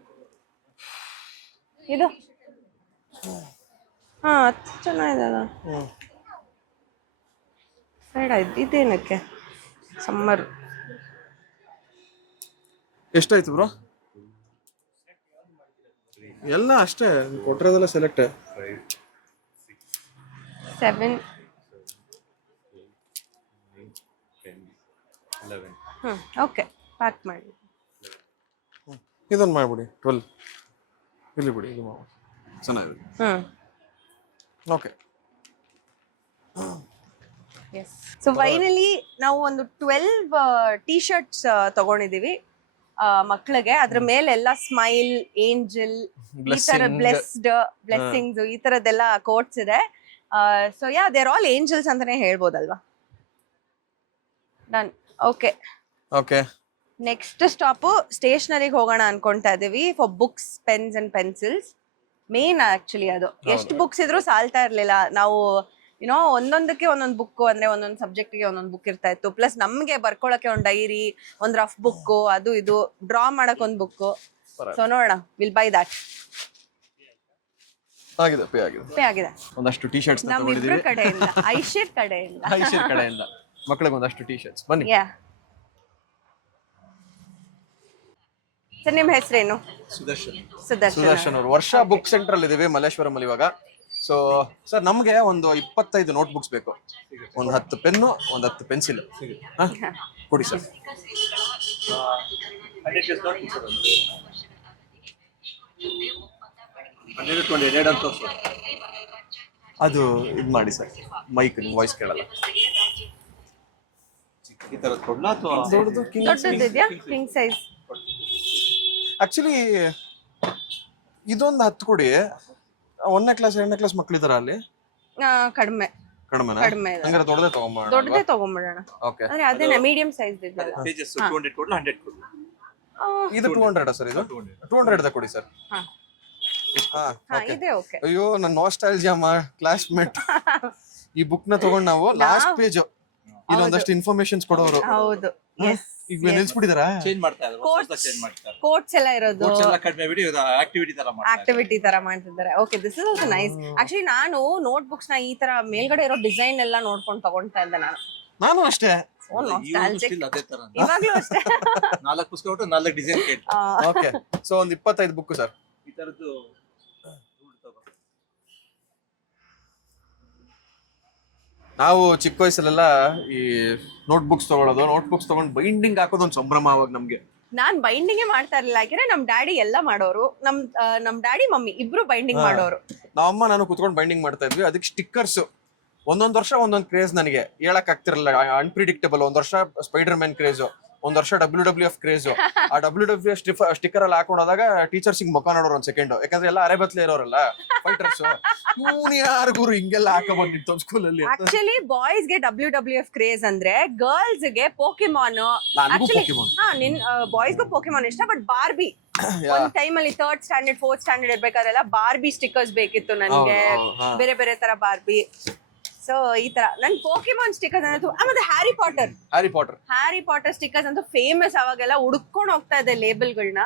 ಇದು ಹಾ, ಚೆನ್ನಾಗಿದೆ. ಸೈಡ್ ಆಯ್ತು. ಇದೇನಕ್ಕೆ? ಸಮ್ಮರ್. ಎಷ್ಟಾಯ್ತು ಬ್ರೋ? ಎಲ್ಲ ಅಷ್ಟೇ ಕೊಟ್ಟಿರೋದೆಲ್ಲ ಸೆಲೆಕ್ಟ್. 7 ಓಕೆ, ಪ್ಯಾಕ್ ಮಾಡಿ. ಇದನ್ನ ಮಾಡ್ಬಿಡಿ. 12 ಇಲ್ಲಿ ಬಿಡಿ, ಇದು ಚೆನ್ನಾಗಿದೆ. ಓಕೆ. ಸೊ ಫೈನಲಿ ನಾವು ಒಂದು 12 ಟಿ ಶರ್ಟ್ಸ್ ತಗೊಂಡಿದೀವಿ ಮಕ್ಕಳಿಗೆ. ಅದ್ರ ಮೇಲೆ ಎಲ್ಲ ಸ್ಮೈಲ್, ಏಂಜಲ್, ಈ ತರ ಬ್ಲೆಸ್ಸಿಂಗ್ಸ್, ಈ ತರದೆಲ್ಲ ಕೋಟ್ಸ್ ಇದೆ. So yeah, they're all angels ಅಂತಾನೆ ಹೇಳ್ಬೋದಲ್ವಾ? ಡನ್. ಓಕೆ, ನೆಕ್ಸ್ಟ್ ಸ್ಟಾಪ್ ಸ್ಟೇಷನರಿಗೆ ಹೋಗೋಣ ಅನ್ಕೊಂತಾ ಇದೀವಿ for books, pens and pencils. Main actually ಅದು. ಎಷ್ಟು ಬುಕ್ಸ್ ಇದ್ರು ಸಾಲ್ತಾ ಇರ್ಲಿಲ್ಲ. ನಾವು ಒಂದೊಂದಕ್ಕೆ ಒಂದೊಂದು ಬುಕ್, ಅಂದ್ರೆ ಒಂದೊಂದು ಸಬ್ಜೆಕ್ಟ್ಗೆ ಒಂದೊಂದು ಬುಕ್ ಇರ್ತಾ ಇತ್ತು. ಪ್ಲಸ್ ನಮ್ಗೆ ಬರ್ಕೊಳಕ್ಕೆ ಒಂದು ಡೈರಿ, ಒಂದು ರಫ್ ಬುಕ್, ಅದು ಇದು ಡ್ರಾ ಮಾಡಕ್ ಒಂದು ಬುಕ್. ಸೊ ನೋಡೋಣ, ವಿಲ್ ಬೈ ದಟ್. ಪೇ ಆಗಿದೆ. ಒಂದಷ್ಟು ಟಿ ಶರ್ಟ್ಸ್ ನಮ್ಮಿಬ್ರ ಕಡೆಯಿಂದ, ಐಶಿರ್ ಕಡೆಯಿಂದ ಮಕ್ಕಳಿಗೆ ಒಂದಷ್ಟು ಟಿ ಶರ್ಟ್ಸ್. ಬನ್ನಿ. ಸರ್, ನಿಮ್ಮ ಹೆಸರೇನು? ಸುದರ್ಶನ್ ಅವರು. ವರ್ಷ ಬುಕ್ ಸೆಂಟರ್ ಅಲ್ಲಿ ಇದೀವಿ ಮಲ್ಲೇಶ್ವರಂ ಅಲ್ಲಿ ಇವಾಗ. ಸೊ ಸರ್, ನಮ್ಗೆ ಒಂದು 25 ನೋಟ್ ಬುಕ್ಸ್ ಬೇಕು, ಒಂದು 10 ಪೆನ್ನು, ಒಂದು 10 ಪೆನ್ಸಿಲ್ ಕೊಡಿ ಸರ್. ಅದು ಇದು ಮಾಡಿ ಸರ್, ಮೈಕ್ ವಾಯ್ಸ್ ಕೇಳಲ್ಲ. ಈ ತರ ಕೊಡ್ಲಾ ಅಥವಾ ದೊಡ್ಡದಿದ್ಯಾ? King size. ಆಕ್ಚುಲಿ ಇದೊಂದು 10 ಕೊಡಿ. 1ನೇ ಕ್ಲಾಸ್ 2ನೇ ಕ್ಲಾಸ್ ಮಕ್ಕಳಿದಾರ ಅಲ್ಲಿ? ಕಡಿಮೆ. ಹಂಗಾರೆ ದೊಡ್ಡದೇ ತಗೊಂಡ್ಬಿಡೋಣ. ಓಕೆ, ಅಂದ್ರೆ ಅದೇನಾ ಮೀಡಿಯಂ ಸೈಜ್ ಇದೆಯಲ್ಲ? ಪೇಜಸ್ 200 ಕೊಡ್ಲಾ 100 ಕೊಡ್ಲಾ? ಇದು 200 ಸರ್. ಇದು 200 ಕೊಡಿ ಸರ್. ಇದೆ. ಓಕೆ. ಅಯ್ಯೋ, ನನ್ನ ನಾಸ್ಟಾಲ್ಜಿಯಾ ಕ್ಲಾಸ್ಮೇಟ್. ಈ ಬುಕ್ ನ ತಗೊಂಡ್ ನಾವು ಲಾಸ್ಟ್ ಪೇಜ್ ಇಲ್ಲ ಒಂದಷ್ಟು ಇನ್ಫಾರ್ಮೇಶನ್ಸ್ ಕೊಡೋರು. ಹೌದು ಎಸ್ ಈಗ ನಿಲ್ಸ್ಬಿಟ್ಟಿದಾರಾ? ಚೇಂಜ್ ಮಾಡ್ತಾ ಇದ್ದಾರೆ, ಹೊಸ ಚೇಂಜ್ ಮಾಡ್ತಾರೆ. ಕೋಟ್ಸ್ ಎಲ್ಲ ಇರೋದು ಕೋರ್ಸ್ ಎಲ್ಲ ಕಡಿಮೆ ಬಿಡಿ, ಆಕ್ಟಿವಿಟಿ ತರ ಮಾಡ್ತಾರೆ. ಆಕ್ಟಿವಿಟಿ ತರ ಮಾಡ್ತಿದ್ದಾರೆ. Okay, this is also nice. Actually ನಾನು ನೋಟ್ ಬುಕ್ಸ್ ನ ಈ ತರ ಮೇಲ್ಗಡೆ ಇರೋ ಡಿಸೈನ್ ಎಲ್ಲ ನೋಡ್ಕೊಂಡು ತಗೊಂತಾ ಇದ್ದೆ ನಾನು. ನಾನು ಅಷ್ಟೇ. ಓ ನಾಸ್ಟಾಲ್ಜಿಕ್. ಸ್ಟಿಲ್ ಅದೇ ತರ ಇವಾಗ್ಲೂ ಅಷ್ಟೇ. 4 ಪುಸ್ತಕ ಒಟ್ಟು 4 ಡಿಸೈನ್ ಕೇಳ್ತಾರೆ. ಓಕೆ, ಸೊ ಒಂದು 25 ಬುಕ್ ಸರ್. ಈ ತರದ್ದು ನಾವು ಚಿಕ್ಕ ವಯಸ್ಸಲ್ಲೆಲ್ಲ ಈ ನೋಟ್ ಬುಕ್ಸ್ ತಗೊಳ್ಳೋದು, ನೋಟ್ ಬುಕ್ಸ್ ತಗೊಂಡು ಬೈಂಡಿಂಗ್ ಹಾಕೋದು ಒಂದು ಸಂಭ್ರಮ ಅವಾಗ ನಮ್ಗೆ. ನಾನ್ ಬೈಂಡಿಂಗ್ ಮಾಡ್ತಾ ಇರ್ಲಿಲ್ಲ, ಯಾಕಂದ್ರೆ ನಮ್ ಡ್ಯಾಡಿ ಎಲ್ಲ ಮಾಡೋರು. ನಮ್ ಡ್ಯಾಡಿ ಮಮ್ಮಿ ಇಬ್ರು ಬೈಂಡಿಂಗ್ ಮಾಡೋರು. ನಾವಮ್ಮ ನಾನು ಕುತ್ಕೊಂಡು ಬೈಂಡಿಂಗ್ ಮಾಡ್ತಾ ಇದ್ವಿ. ಅದಕ್ಕೆ ಸ್ಟಿಕ್ಕರ್ಸ್ ಒಂದೊಂದು ವರ್ಷ ಒಂದೊಂದು ಕ್ರೇಜ್. ನನಗೆ ಹೇಳಕ್ ಆಗ್ತಿರಲ್ಲ, ಅನ್ಪ್ರಿಡಿಕ್ಟಬಲ್. ಒಂದ್ ವರ್ಷ ಸ್ಪೈಡರ್ ಮ್ಯಾನ್ ಕ್ರೇಜ್, ಒಂದ್ ವರ್ಷ WWF ಕ್ರೇಜ್. ಆ WWF ಸ್ಟಿಕ್ಕರ್ ಎಲ್ಲ ಹಾಕೊಂಡು ಹೋದಾಗ ಟೀಚರ್ಸ್ ಮುಖ ನೋಡೋರು ಒಂದ್ ಸೆಕೆಂಡ್, ಯಾಕಂದ್ರೆ ಎಲ್ಲ ಅರೆಬತ್ಲೆ ಇರೋರಲ್ಲ ಫೈಟರ್ಸ್. ಯಾರಿಗೂ ಹಿಂಗೆಲ್ಲ ಹಾಕಬಂದಿತ್ತು ಸ್ಕೂಲಲ್ಲಿ. ಆಕ್ಚುಲಿ ಬಾಯ್ಸ್ ಗೆ WWF ಕ್ರೇಜ್ ಅಂದ್ರೆ, ಗರ್ಲ್ಸ್ ಗೆ ಪೋಕಿಮಾನ್. ಬಾಯ್ಸ್ ಗೂ ಪೋಕಿಮಾನ್ ಇಷ್ಟ, ಬಟ್ ಬಾರ್ಬಿ ಒಂದ್ ಟೈಮ್ ಅಲ್ಲಿ 3rd ಸ್ಟ್ಯಾಂಡರ್ಡ್ 4th ಸ್ಟ್ಯಾಂಡರ್ಡ್ ಇರ್ಬೇಕಾದ್ರೆಲ್ಲ ಬಾರ್ಬಿ ಸ್ಟಿಕ್ಕರ್ಸ್ ಬೇಕಿತ್ತು ನನ್ಗೆ. ಬೇರೆ ಬೇರೆ ತರ ಬಾರ್ಬಿ. ಸೊ ಈ ತರ ನನ್ ಪೋಕಿಮಾನ್ ಸ್ಟಿಕ್ಕರ್ಸ್ ಅಂದ್ರೆ ಆಮೇಲೆ ಹ್ಯಾರಿ ಪಾಟರ್ ಸ್ಟಿಕ್ಕರ್ಸ್ ಅಂತೂ ಫೇಮಸ್. ಅವಾಗೆಲ್ಲ ಹುಡ್ಕೊಂಡು ಹೋಗ್ತಾ ಇದೆ ಲೇಬಲ್ಗಳನ್ನ.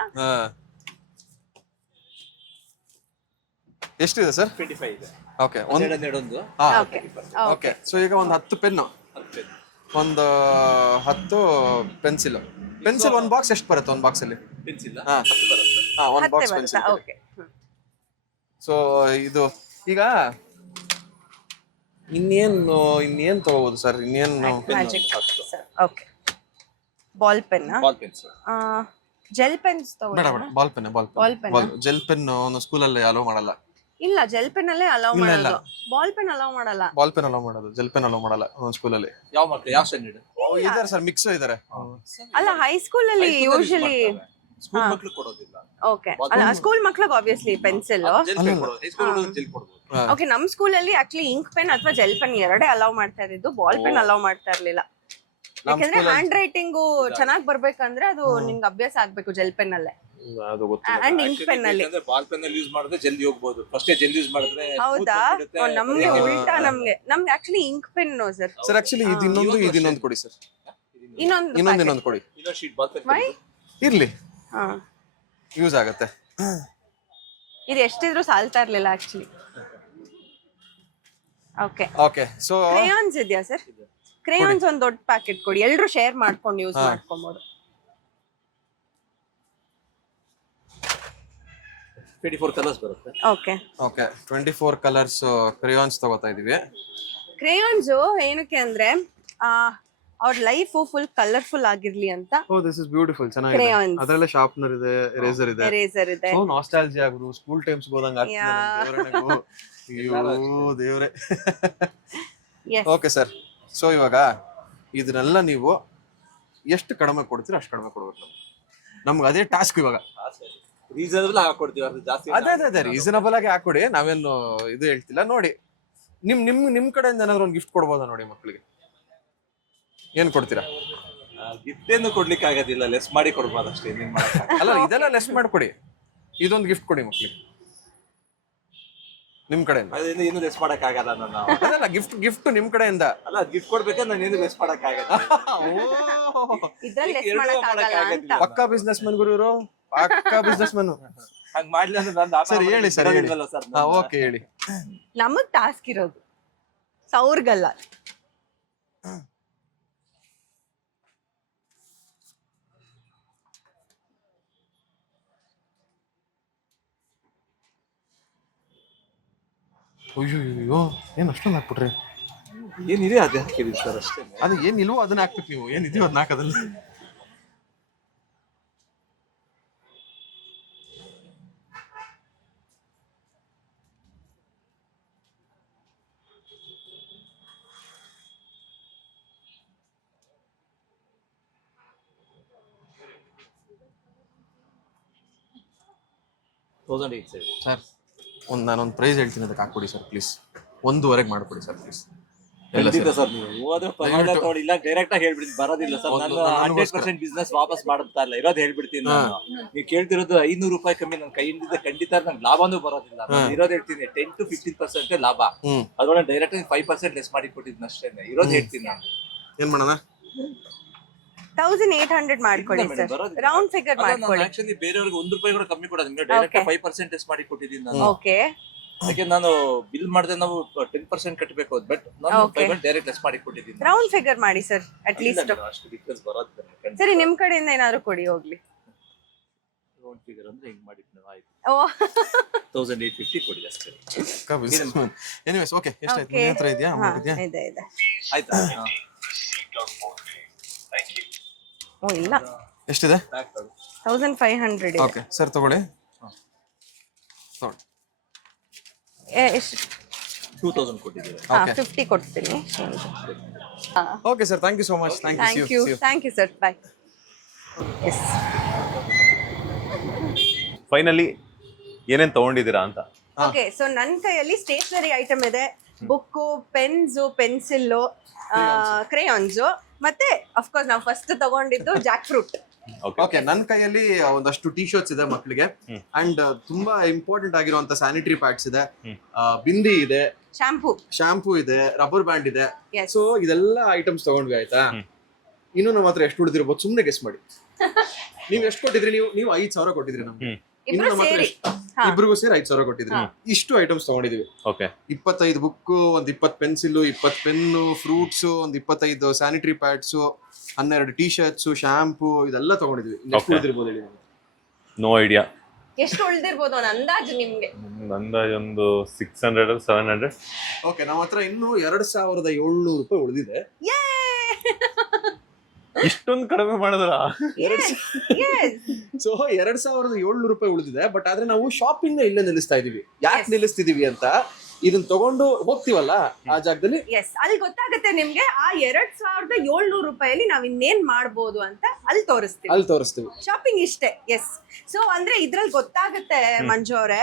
ಎಷ್ಟಿದೆ ಸರ್? 25 ಇದೆ. ಓಕೆ, ಒಂದು ಓಕೆ. ಸೊ ಈಗ ಒಂದು 10 ಪೆನ್ನು, ಒಂದು 10 ಪೆನ್ಸಿಲ್. ಒಂದ್ ಬಾಕ್ಸ್ ಎಷ್ಟು ಬರುತ್ತೆ? ಒಂದ್ ಬಾಕ್ಸ್ ಅಲ್ಲಿ ಪೆನ್ಸಿಲ್ ಹಾ 10 ಬರುತ್ತೆ. ಒಂದ್ ಬಾಕ್ಸ್ ಪೆನ್ಸಿಲ್. ಓಕೆ, ಸೊ ಇದು ಈಗ ಇನ್ನೇನ್ ತಗೋಬಹುದು ಸರ್? ಇನ್ನೇನು magic. Okay, ball pen, ball pencil, gel pens ಬೇಡ ತಗೊಳ್ಳಿ. Ball pen. ಜೆಲ್ ಪೆನ್ ಸ್ಕೂಲಲ್ಲಿ ಅಲೋ ಮಾಡಲ್ಲ. ಇಲ್ಲ, ಜೆಲ್ ಪೆನ್ ಅಲ್ಲೇ ಅಲೌ ಮಾಡೋದು, ಬಾಲ್ ಪೆನ್ ಅಲೌ ಮಾಡಲ್ಲ. ಬಾಲ್ ಪೆನ್ ಅಲೋ ಮಾಡೋದು, ಜೆಲ್ ಪೆನ್ ಅಲೋ ಮಾಡಲ್ಲ ಒಂದ್ ಸ್ಕೂಲಲ್ಲಿ. ಯಾವ ಮಕ್ಕಳು ಯಾವ ಸ್ಟ್ಯಾಂಡರ್ಡ್? ಇದಾರೆ ಸರ್, ಮಿಕ್ಸ್ ಇದಾರೆ. ಅಲ್ಲ, ಹೈಸ್ಕೂಲ್ ಅಲ್ಲಿ ಯೂಶಲಿ ಸ್ಕೂಲ್ ಮಕ್ಕಳು ಕೊಡೋದಿಲ್ಲ. ಓಕೆ, ಅಲ್ಲ ಸ್ಕೂಲ್ ಮಕ್ಳಿಗೆ ಆಬ್ವಿಯಸ್ಲಿ ಪೆನ್ಸಿಲ್. ಜೆಲ್ ಪೆನ್ ಕೊಡೋದು, ಹೈಸ್ಕೂಲ್ ಜೆಲ್ ಕೊಡಬಹುದು. ಓಕೆ, ನಮ್ ಸ್ಕೂಲ್ ಅಲ್ಲಿ ಆಕ್ಚುಲಿ ಇಂಕ್ ಪೆನ್ ಅಥವಾ ಜೆಲ್ ಪೆನ್ ಎರಡೇ ಅಲೌ ಮಾಡ್ತಾ ಇದ್ದು, ಬಾಲ್ ಪೆನ್ ಅಲೌ ಮಾಡ್ತಾ ಇರ್ಲಿಲ್ಲ. ಯಾಕಂದ್ರೆ ಹ್ಯಾಂಡ್ ರೈಟಿಂಗು ಚೆನ್ನಾಗ್ ಬರ್ಬೇಕಂದ್ರೆ ಅದು ನಿಮ್ಗೆ ಅಭ್ಯಾಸ ಆಗ್ಬೇಕು ಜೆಲ್ ಪೆನ್ ಅಲ್ಲೇ ಅದು ಗೊತ್ತಿಲ್ಲ. ಅಂಡ್ ಇಂಕ್ ಪೆನ್ ಅಲ್ಲಿ. ಬಾಲ್ ಪೆನ್ ಅಲ್ಲಿ ಯೂಸ್ ಮಾಡಿದ್ರೆ ಜಲ್ದಿ ಹೋಗಬಹುದು. ಫಸ್ಟ್ ಜೆಲ್ ಯೂಸ್ ಮಾಡಿದ್ರೆ ಹೌದಾ? ನಮ್ಗೆ ಉಲ್ಟಾ, ನಮ್ಗೆ actually ink pen sir. Sir actually ಇದನ್ನೊಂದು ಕೊಡಿ ಸರ್. ಇನ್ನೊಂದು ಕೊಡಿ. ಇನ್ನೊಂದು ಶೀಟ್ ಬಾಲ್ ಪೆನ್ ವೈ? ಇರ್ಲಿ, ಹಾ, ಯೂಸ್ ಆಗತ್ತೆ. ಇದು ಎಷ್ಟಿದ್ರು ಸಾಲ್ತಾ ಇರ್ಲಿಲ್ಲ actually. Okay, okay. So crayons ಇದೆಯಾ ಸರ್? ಕ್ರೇಯಾನ್ಸ್ ಒಂದು ದೊಡ್ಡ ಪ್ಯಾಕೆಟ್ ಕೊಡಿ, ಎಲ್ರು ಶೇರ್ ಮಾಡ್ಕೊಂಡು ಯೂಸ್ ಮಾಡ್ಕೊಬಹುದು. 24 ಕಲರ್ಸ್ ಬರುತ್ತೆ. ಓಕೆ, 24 ಕಲರ್ಸ್ ಕ್ರೇಯಾನ್ಸ್ ತಗೋತಾ ಇದೀವಿ. ಕ್ರೇಯಾನ್ಸ್ ಏನಕ್ಕೆ ಅಂದ್ರೆ ಅವ್ರ ಲೈಫ್ ಫುಲ್ ಕಲರ್ಫುಲ್ ಆಗಿರ್ಲಿ ಅಂತ. ಓ, ದಿಸ್ ಇಸ್ ಬ್ಯೂಟಿಫುಲ್. ಚೆನ್ನಾಗಿದೆ. Crayons. ಅದರಲ್ಲೇ ಶಾರ್ಪ್ನರ್ ಇದೆ, ಎರೇಸರ್ ಇದೆ. ಎರೇಸರ್ ಇದೆ. ಸೊ ನಾಸ್ಟಾಲ್ಜಿಯಾ ಆಗ್ರು, ಸ್ಕೂಲ್ ಟೈಮ್ಸ್ ಹೋದಂಗ ಆಗ್ತಿದೆ. ಅಯ್ಯೋ ದೇವ್ರೆ. Okay sir. ಸೊ ಇವಾಗ ಇದನ್ನೆಲ್ಲ ನೀವು ಎಷ್ಟು ಕಡಿಮೆ ಕೊಡ್ತೀರಾ ಅಷ್ಟು ಕಡಿಮೆ ಕೊಡ್ಬೇಕು. ನಮ್ಗೆ ಅದೇ ಟಾಸ್ಕ್ ಇವಾಗ. ರೀಸನಬಲ್ ಹಾಕೊಡ್ತೀವಿ, ಅದು ಜಾಸ್ತಿ ಅದೇ ರೀಸನಬಲ್ ಆಗಿ ಹಾಕೊಡಿ. ನಾವೇನು ಇದು ಹೇಳ್ತಿಲ್ಲ. ನೋಡಿ, ನಿಮ್ ಕಡೆಯಿಂದ ಏನಾದ್ರು ಒಂದು ಗಿಫ್ಟ್ ಕೊಡ್ಬೋದಾ ನೋಡಿ ಮಕ್ಕಳಿಗೆ? ಏನ್ ಕೊಡ್ತೀರಾ? ಗಿಫ್ಟ್ ಏನು ಕೊಡ್ಲಿಕ್ಕೆ ಆಗೋದಿಲ್ಲ, ಲೆಸ್ ಮಾಡಿ ಕೊಡ್ಬೋದು ಅಷ್ಟೇ. ಅಲ್ಲ, ಇದೆಲ್ಲ ಲೆಸ್ ಮಾಡ್ಕೊಡಿ. ಇದೊಂದು ಗಿಫ್ಟ್ ಕೊಡಿ ಮಕ್ಕಳಿಗೆ ನಿಮ್ ಕಡೆಯಿಂದ. ಅದರಿಂದ ಏನು ಲೆಸ್ ಮಾಡಕ್ ಆಗಲ್ಲ. ನಾನು ಅದಲ್ಲ, ಗಿಫ್ಟ್ ನಿಮ್ ಕಡೆಯಿಂದ. ಅಲ್ಲ, ಗಿಫ್ಟ್ ಕೊಡ್ಬೇಕಾದ್ರೆ ನಾನು ಏನು ಲೆಸ್ ಮಾಡಕ್ ಆಗಲ್ಲ. ಇದ್ರಲ್ಲಿ ಲೆಸ್ ಮಾಡಕ್ ಆಗಲ್ಲ ಅಂತ. ಪಕ್ಕಾ ಬಿಸ್ನೆಸ್ ಮನ್ ಗುರು ಇವರು, ಪಕ್ಕಾ ಬಿಸ್ನೆಸ್ ಮನ್. ಹಂಗ್ ಮಾಡ್ಲಿ ಅಂದ್ರೆ ನಾನು ಸರಿ ಹೇಳಿ ಸರ್, ಹೇಳಿ. ಸರ್ ಓಕೆ, ಹೇಳಿ. ನಮಗ್ ಟಾಸ್ಕ್ ಇರೋದು, ಅವ್ರಿಗಲ್ಲ. ಅಯ್ಯೋ, ಏನ್ ಅಷ್ಟೊಂದು ಹಾಕ್ಬಿಟ್ರಿ? ಏನಿದೆ ಅದೇ ಹಾಕಿದೀವಿ ಸರ್ ಅಷ್ಟೇ. ಅದು ಏನ್ ಇಲ್ವೋ ಅದನ್ನ ಹಾಕ್ಬೇಕು ನೀವು. ಏನಿದೆಯೋ ಅದನ್ನ ಹಾಕೋದಲ್ಲ. ಸರ್ ನಾನೊಂದು ಪ್ರೈಸ್ ಹೇಳ್ತೀನಿ, ಅದಕ್ಕೆ ಹಾಕ್ಕೊಡಿ ಸರ್ ಪ್ಲೀಸ್. 1:15 ಮಾಡ್ಕೊಡಿ ಸರ್ ಪ್ಲೀಸ್. ಖಂಡಿತ ಸರ್, ನೀವು ಹೋದ್ರೆ ಪರವಾಗಿಲ್ಲ ತಗೊಳ್ಳಿ, ಇಲ್ಲ ಡೈರೆಕ್ಟ್ ಆಗಿ ಹೇಳ್ಬಿಡ್ತೀನಿ. ಬರೋದಿಲ್ಲ ಸರ್, ನಾನು 100% ಬಿಸ್ನೆಸ್ ವಾಪಸ್ ಮಾಡುತ್ತಾ ಇಲ್ಲ, ಇರೋದು ಹೇಳ್ಬಿಡ್ತೀನಿ ನಾನು. ನೀವು ಕೇಳ್ತಿರೋದು 500 ರೂಪಾಯಿ ಕಮ್ಮಿ ನನ್ನ ಕೈಯಿಂದ ಖಂಡಿತ ನಂಗೆ ಲಾಭನೂ ಬರೋದಿಲ್ಲ. ನಾನು ಇರೋದು ಹೇಳ್ತೀನಿ, 10 to 15% ಲಾಭ. ಅದ್ರೊಳಗೆ ಡೈರೆಕ್ಟ್ 5% ಲೆಸ್ ಮಾಡಿ ಕೊಟ್ಟಿದ್ದೀನಿ ಅಷ್ಟೇ. ಇರೋದು ಹೇಳ್ತೀನಿ ನಾನು. ಏನ್ ಮಾಡೋಣ? 1800 ಮಾಡ್ಕೊಳ್ಳಿ ಸರ್, ರೌಂಡ್ ಫಿಗರ್ ಮಾಡ್ಕೊಳ್ಳಿ. ಆಕ್ಚುಲಿ ಬೇರೆಯವ್ರಿಗೆ 1 ರೂಪಾಯಿ ಕೂಡ ಕಮ್ಮಿ ಕೊಡೋದು, ನಿಮ್ಗೆ ಡೈರೆಕ್ಟ್ 5% ಮಾಡಿ ಕೊಟ್ಟಿದ್ದೀನಿ ನಾನು. ಓಕೆ, ಅದಕ್ಕೆ ನಾನು ಬಿಲ್ ಮಾಡಿದ್ರೆ ನಾವು 10% ಕಟ್ಟಬೇಕು, ಬಟ್ ನಾನು 5 ಡೈರೆಕ್ಟ್ ಲೆಸ್ ಮಾಡಿ ಕೊಟ್ಟಿದ್ದೀನಿ. ರೌಂಡ್ ಫಿಗರ್ ಮಾಡಿ ಸರ್ ಅಟ್ ಲೀಸ್ಟ್. ಅಷ್ಟು ಡಿಫ್ರೆನ್ಸ್ ಬರೋದಿಲ್ಲ. ಸರಿ, ನಿಮ್ ಕಡೆಯಿಂದ ಏನಾದ್ರು ಕೊಡಿ ಹೋಗ್ಲಿ. ರೌಂಡ್ ಫಿಗರ್ ಅಂದ್ರೆ ಹಿಂಗ್ ಮಾಡಿ ಆಯ್ತು. ಓ 1850 ಕೊಡಿ ಅಷ್ಟೇ. ಎನಿವೇಸ್ ಓಕೆ, ಎಷ್ಟಾಯ್ತು? ನಿಮ್ಮ ಹತ್ರ ಇದೆಯಾ? ಅಮೌಂಟ್ ಇದೆಯಾ? ಇದೆ. ಆಯ್ತಾ? ಓ ಇಲ್ಲ, ಎಷ್ಟಿದೆ? 1500 ಇದೆ. ಓಕೆ ಸರ್, ತಗೊಳ್ಳಿ. ಎಷ್ಟು? 2000 ಕೊಟ್ಟಿದ್ದೀರಾ? 50 ಕೊಡ್ತೀನಿ. Okay sir, thank you so much. Thank you sir, bye. Yes, finally ಏನೇನ್ ತಗೊಂಡಿದ್ದೀರಾ ಅಂತ. ಓಕೆ. ಸೊ ನನ್ನ ಕೈಯಲ್ಲಿ ಸ್ಟೇಷನರಿ ಐಟಮ್ ಇದೆ, ಬುಕ್ಕು, ಪೆನ್ಸು, ಪೆನ್ಸಿಲ್ಲು, ಕ್ರೇಯಾನ್ಸು, ಮತ್ತೆ ಅಫ್ಕೋರ್ಸ್ ನಾವು ಫಸ್ಟ್ ತಗೊಂಡಿದ್ದು ಜಾಕ್ ಫ್ರೂಟ್. ಓಕೆ, ನನ್ನ ಕೈಯಲ್ಲಿ ಒಂದಷ್ಟು ಟಿ ಶರ್ಟ್ಸ್ ಇದೆ ಮಕ್ಕಳಿಗೆ, ಅಂಡ್ ತುಂಬಾ ಇಂಪಾರ್ಟೆಂಟ್ ಆಗಿರುವಂತ ಸ್ಯಾನಿಟರಿ ಪ್ಯಾಡ್ಸ್ ಇದೆ, ಬಿಂದಿ ಇದೆ, ಶಾಂಪೂ ಇದೆ, ರಬ್ಬರ್ ಬ್ಯಾಂಡ್ ಇದೆ. ಸೊ ಇದೆಲ್ಲ ಐಟಮ್ಸ್ ತಗೊಂಡ್ವಿ, ಆಯ್ತಾ? ಇನ್ನು ನಮ್ಮ ಹತ್ರ ಎಷ್ಟು ಉಳಿದಿರ್ಬೋದು ಸುಮ್ನೆ ಗೆಸ್ ಮಾಡಿ. ನೀವ್ ಎಷ್ಟು ಕೊಟ್ಟಿದ್ರಿ? ನೀವು 5000 ಕೊಟ್ಟಿದ್ರಿ ನಮ್ಗೆ. ಇನ್ನು ನಮ್ಮ ಹತ್ರ ಇಬ್ರಿಗೂ ಸೇರಿ 5000 ಕೊಟ್ಟಿದ್ರಿ. ಇಷ್ಟು ಐಟಮ್ಸ್ ತಗೊಂಡಿದೀವಿ. 25 ಬುಕ್, ಒಂದ್ 20 ಪೆನ್ಸಿಲ್, 20 ಪೆನ್ನು, ಫ್ರೂಟ್ಸ್, ಒಂದ್ 25 sanitary pads, 12 T shirts, shampoo, ಇದೆಲ್ಲ ತಗೊಂಡಿದ್ವಿ. ಎಷ್ಟು ಉಳಿದಿರ್ಬೋದು ಹೇಳಿ? No idea. ಎಷ್ಟು ಉಳಿದಿರ್ಬೋದು ಒಂದು ಅಂದಾಜು ನಿಮ್ಗೆ? ಅಂದಾಜು ಒಂದು 600 700. ಓಕೆ, ನಮ್ಮ ಹತ್ರ ಇನ್ನು 2700 ರೂಪಾಯಿ ಉಳಿದಿದೆ. ಇಷ್ಟೊಂದು ಕಡಿಮೆ ಮಾಡಿದ್ರ? ಸೊ 2700 ರೂಪಾಯಿ ಉಳಿದಿದೆ. ಬಟ್ ಆದ್ರೆ ನಾವು ಶಾಪಿಂಗ್ ಇಲ್ಲೇ ನಿಲ್ಲಿಸ್ತಾ ಇದೀವಿ. ಯಾಕೆ ನಿಲ್ಲಿಸ್ತಿದೀವಿ ಅಂತ, ಇದನ್ನ ತಗೊಂಡು ಹೋಗ್ತೀವಲ್ಲ ಆ ಜಾಗದಲ್ಲಿ, ಅಲ್ಲಿ ಗೊತ್ತಾಗುತ್ತೆ ನಿಮ್ಗೆ. ಆ 2700 ರೂಪಾಯಲ್ಲಿ ನಾವ್ ಇನ್ನೇನ್ ಮಾಡ್ಬೋದು ಅಂತ ಅಲ್ಲಿ ತೋರಿಸ್ತೀವಿ. ಶಾಪಿಂಗ್ ಇಷ್ಟೇ. ಎಸ್. ಸೊ ಅಂದ್ರೆ ಇದ್ರಲ್ಲಿ ಗೊತ್ತಾಗುತ್ತೆ ಮಂಜು ಅವ್ರೆ.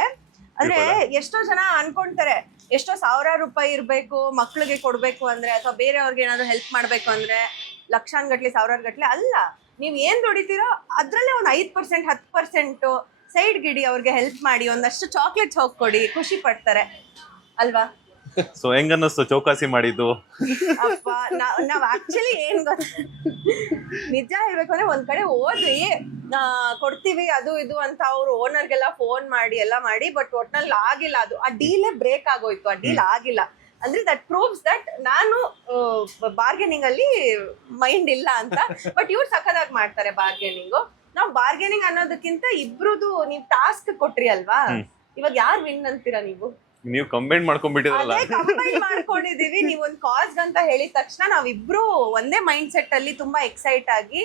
ಅಂದ್ರೆ ಎಷ್ಟೋ ಜನ ಅನ್ಕೊಂತಾರೆ ಎಷ್ಟೋ 1000 ರೂಪಾಯಿ ಇರ್ಬೇಕು ಮಕ್ಳಿಗೆ ಕೊಡ್ಬೇಕು ಅಂದ್ರೆ, ಅಥವಾ ಬೇರೆಯವ್ರಿಗೆ ಏನಾದ್ರು ಹೆಲ್ಪ್ ಮಾಡ್ಬೇಕು ಅಂದ್ರೆ ಲಕ್ಷಾನ್ಗಟ್ಲೆ 1000 ಗಟ್ಲೆ ಅಲ್ಲ. ನೀವ್ ಏನ್ ದುಡಿತೀರೋ ಅದ್ರಲ್ಲೇ ಒಂದು 5% 10% ಸೈಡ್ ಗಿಡಿ, ಅವ್ರಿಗೆ ಹೆಲ್ಪ್ ಮಾಡಿ, ಒಂದಷ್ಟು ಚಾಕ್ಲೇಟ್ಸ್ ಹೋಗ್ಕೊಡಿ, ಖುಷಿ ಪಡ್ತಾರೆ ಅಲ್ವಾ? ಸೊ ಹೆಂಗನ್ನಿಸ್ತು ಚೌಕಾಸಿ ಮಾಡಿದ್ದು? ಅಪ್ಪ, ನಾವ್ ಆಕ್ಚುಲಿ ಏನ್ ಗೊತ್ತ, ನಿಜ ಹೇಳ್ಬೇಕು ಅಂದ್ರೆ ಒಂದ್ ಕಡೆ ಹೋದ್ವಿ, ಕೊಡ್ತೀವಿ ಅದು ಇದು ಅಂತ ಅವ್ರು ಓನರ್ಗೆಲ್ಲ ಫೋನ್ ಮಾಡಿ ಎಲ್ಲ ಮಾಡಿ, ಬಟ್ ಒಟ್ನಲ್ಲಿ ಆಗಿಲ್ಲ. ಅದು ಆ ಡೀಲೇ ಬ್ರೇಕ್ ಆಗೋಯ್ತು. ಆ ಡೀಲ್ ಆಗಿಲ್ಲ ಅಂದ್ರೆ ದಟ್ ಪ್ರೂವ್ಸ್ ದಟ್ ನಾನು ಬಾರ್ಗೇನಿಂಗ್ ಅಲ್ಲಿ ಮೈಂಡ್ ಇಲ್ಲ ಅಂತ. ಬಟ್ ಇವ್ರು ಸಖತ್ತಾಗಿ ಮಾಡ್ತಾರೆ ಬಾರ್ಗೇನಿಂಗು. ನಾವು ಬಾರ್ಗೇನಿಂಗ್ ಅನ್ನೋದಕ್ಕಿಂತ ಇಬ್ರುದು ನೀವ್ ಟಾಸ್ಕ್ ಕೊಟ್ರಿ ಅಲ್ವಾ, ಇವಾಗ ಯಾರು ವಿನ್ ಅಂತೀರಾ ನೀವು? ನೀವು ಕಂಬೈನ್ ಮಾಡ್ಕೊಂಡ್ಬಿಟ್ಟಿದ್ರಲ್ಲ. ಕಂಬೈನ್ ಮಾಡ್ಕೊಂಡಿದೀವಿ. ನೀವ್ ಒಂದ್ ಕಾಸ್ ಅಂತ ಹೇಳಿದ ತಕ್ಷಣ ನಾವಿಬ್ರು ಒಂದೇ ಮೈಂಡ್ ಸೆಟ್ ಅಲ್ಲಿ ತುಂಬಾ ಎಕ್ಸೈಟ್ ಆಗಿ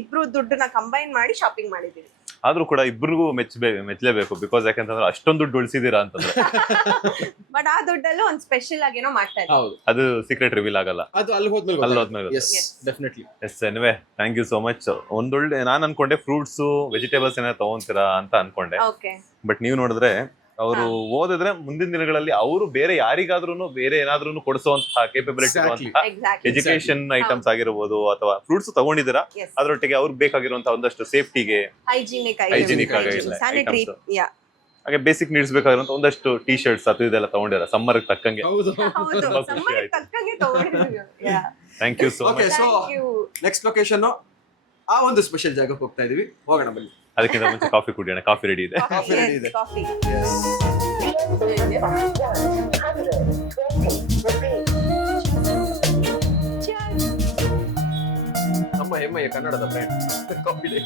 ಇಬ್ರು ದುಡ್ಡನ್ನ ಕಂಬೈನ್ ಮಾಡಿ ಶಾಪಿಂಗ್ ಮಾಡಿದೀವಿ. ಆದ್ರೂ ಕೂಡ ಇಬ್ರಿಗೂ ಮೆಚ್ಚಲೇಬೇಕು. ಬಿಕಾಸ್ ಯಾಕಂತಂದ್ರೆ ಅಷ್ಟೊಂದು ದುಡ್ಡು ಉಳಿಸಿದೀರಾ ಅಂತಂದ್ರೆ. ಬಟ್ ಆ ದುಡ್ಡಲ್ಲೂ ಒಂದ್ ಸ್ಪೆಷಲ್ ಆಗಿ ಏನೋ ಮಾಡ್ತಾ ಇದ್ದೀವಿ. ಅದು ಸೀಕ್ರೆಟ್ ರಿವೀಲ್ ಆಗಲ್ಲ, ಅದು ಅಲ್ಲಿ ಹೋದ್ಮೇಲೆ. Yes, anyway thank you so much. ಒಂದೊಳ್ಳೆ ನಾನು ಅನ್ಕೊಂಡೆ ಫ್ರೂಟ್ಸ್ ವೆಜಿಟೇಬಲ್ಸ್ ಏನಾದ್ರು ತಗೊಂತೀರಾ ಅಂತ ಅನ್ಕೊಂಡೆ. ಬಟ್ ನೀವು ನೋಡಿದ್ರೆ ಅವರು ಓದಿದ್ರೆ ಮುಂದಿನ ದಿನಗಳಲ್ಲಿ ಅವರು ಬೇರೆ ಯಾರಿಗಾದ್ರೂ ಬೇರೆ ಏನಾದ್ರೂ ಕೊಡಿಸುವಂತಹ ಕೇಪಬಿಲಿಟಿ ಎಜುಕೇಶನ್ ಐಟಮ್ಸ್ ಆಗಿರ್ಬೋದು, ಅಥವಾ ಫ್ರೂಟ್ಸ್ ತಗೊಂಡಿದ್ದೀರಾ, ಅದರೊಟ್ಟಿಗೆ ಅವ್ರಿಗೆ ಬೇಕಾಗಿರುವಂತಹ ಒಂದಷ್ಟು ಸೇಫ್ಟಿಗೆ, ಹೈಜಿನಿಕ್ ಹಾಗೆ ಬೇಸಿಕ್ ನೀಡ್ಸ್ ಬೇಕಾಗಿರುವಂತ ಒಂದಷ್ಟು ಟಿ ಶರ್ಟ್ಸ್ ಅದು ಇದೆಲ್ಲ ತಗೊಂಡಿರ ಸಮ್ಮರ್ ತಕ್ಕಂಗೆ. Thank you so much. Next location ಆ ಒಂದು ಸ್ಪೆಷಲ್ ಜಾಗಕ್ಕೆ ಹೋಗ್ತಾ ಇದೀವಿ, ಹೋಗೋಣ ಬನ್ನಿ. ಅದಕ್ಕಿಂತ ಮುಂಚೆ ಕಾಫಿ ಕುಡಿಯೋಣ. ಕಾಫಿ ರೆಡಿ ಇದೆ. ನಮ್ಮ ಹೆಮ್ಮೆಯ ಕನ್ನಡದ ಬ್ರ್ಯಾಂಡ್ ಕಾಫಿ ಡೇ.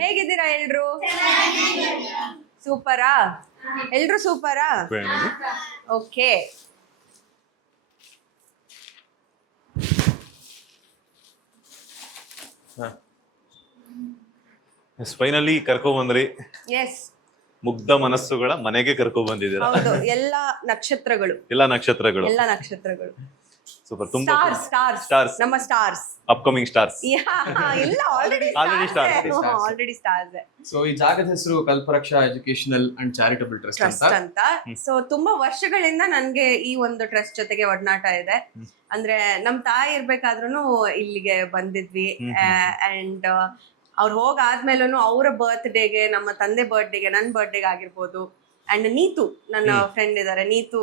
ಹೇಗಿದ್ದೀರಾ ಎಲ್ರು? ಸೂಪರಾ? ಎಲ್ರು ಸೂಪರಾ? ಓಕೆ. ಫೈನಲಿ ಕರ್ಕೊಂಡ್ ಎಸ್, ಮುಗ್ಧ ಮನಸ್ಸುಗಳ ಮನೆಗೆ ಕರ್ಕೊಂಡ್ ಬಂದಿದ್ದೀರಾ. ಹೌದು. ಎಲ್ಲ ನಕ್ಷತ್ರಗಳು, ಎಲ್ಲ ನಕ್ಷತ್ರಗಳು. ಎಲ್ಲ ನಕ್ಷತ್ರಗಳು. ಸೂಪರ್. ತುಂಬಾ ಸ್ಟಾರ್ಸ್, ಸ್ಟಾರ್ಸ್, ನಮ್ಮ ಸ್ಟಾರ್ಸ್, ಅಪ್ಕಮಿಂಗ್ ಸ್ಟಾರ್ಸ್. ಇಲ್ಲ ಆಲ್ರೆಡಿ ಸ್ಟಾರ್ಸ್. ಸೊ ಈ ಜಾಗದ ಹೆಸರು Kalparaksha educational and charitable trust trust ಅಂತ. ಸೊ ತುಂಬಾ ವರ್ಷಗಳಿಂದ ನನ್ಗೆ ಈ ಒಂದು ಟ್ರಸ್ಟ್ ಜೊತೆಗೆ ಒಡನಾಟ ಇದೆ. ಅಂದ್ರೆ ನಮ್ ತಾಯಿ ಇರ್ಬೇಕಾದ್ರೂ ಇಲ್ಲಿಗೆ ಬಂದಿದ್ವಿ. ಅಂಡ್ ಅವ್ರು ಹೋಗಾದ್ಮೇಲೂ ಅವರ ಬರ್ತ್ಡೇಗೆ, ನಮ್ಮ ತಂದೆ ಬರ್ತ್ಡೇಗೆ, ನನ್ನ ಬರ್ತ್ಡೇಗೆ ಆಗಿರ್ಬೋದು. ಅಂಡ್ ನೀತು, ನನ್ನ ಫ್ರೆಂಡ್ ಇದಾರೆ, ನೀತು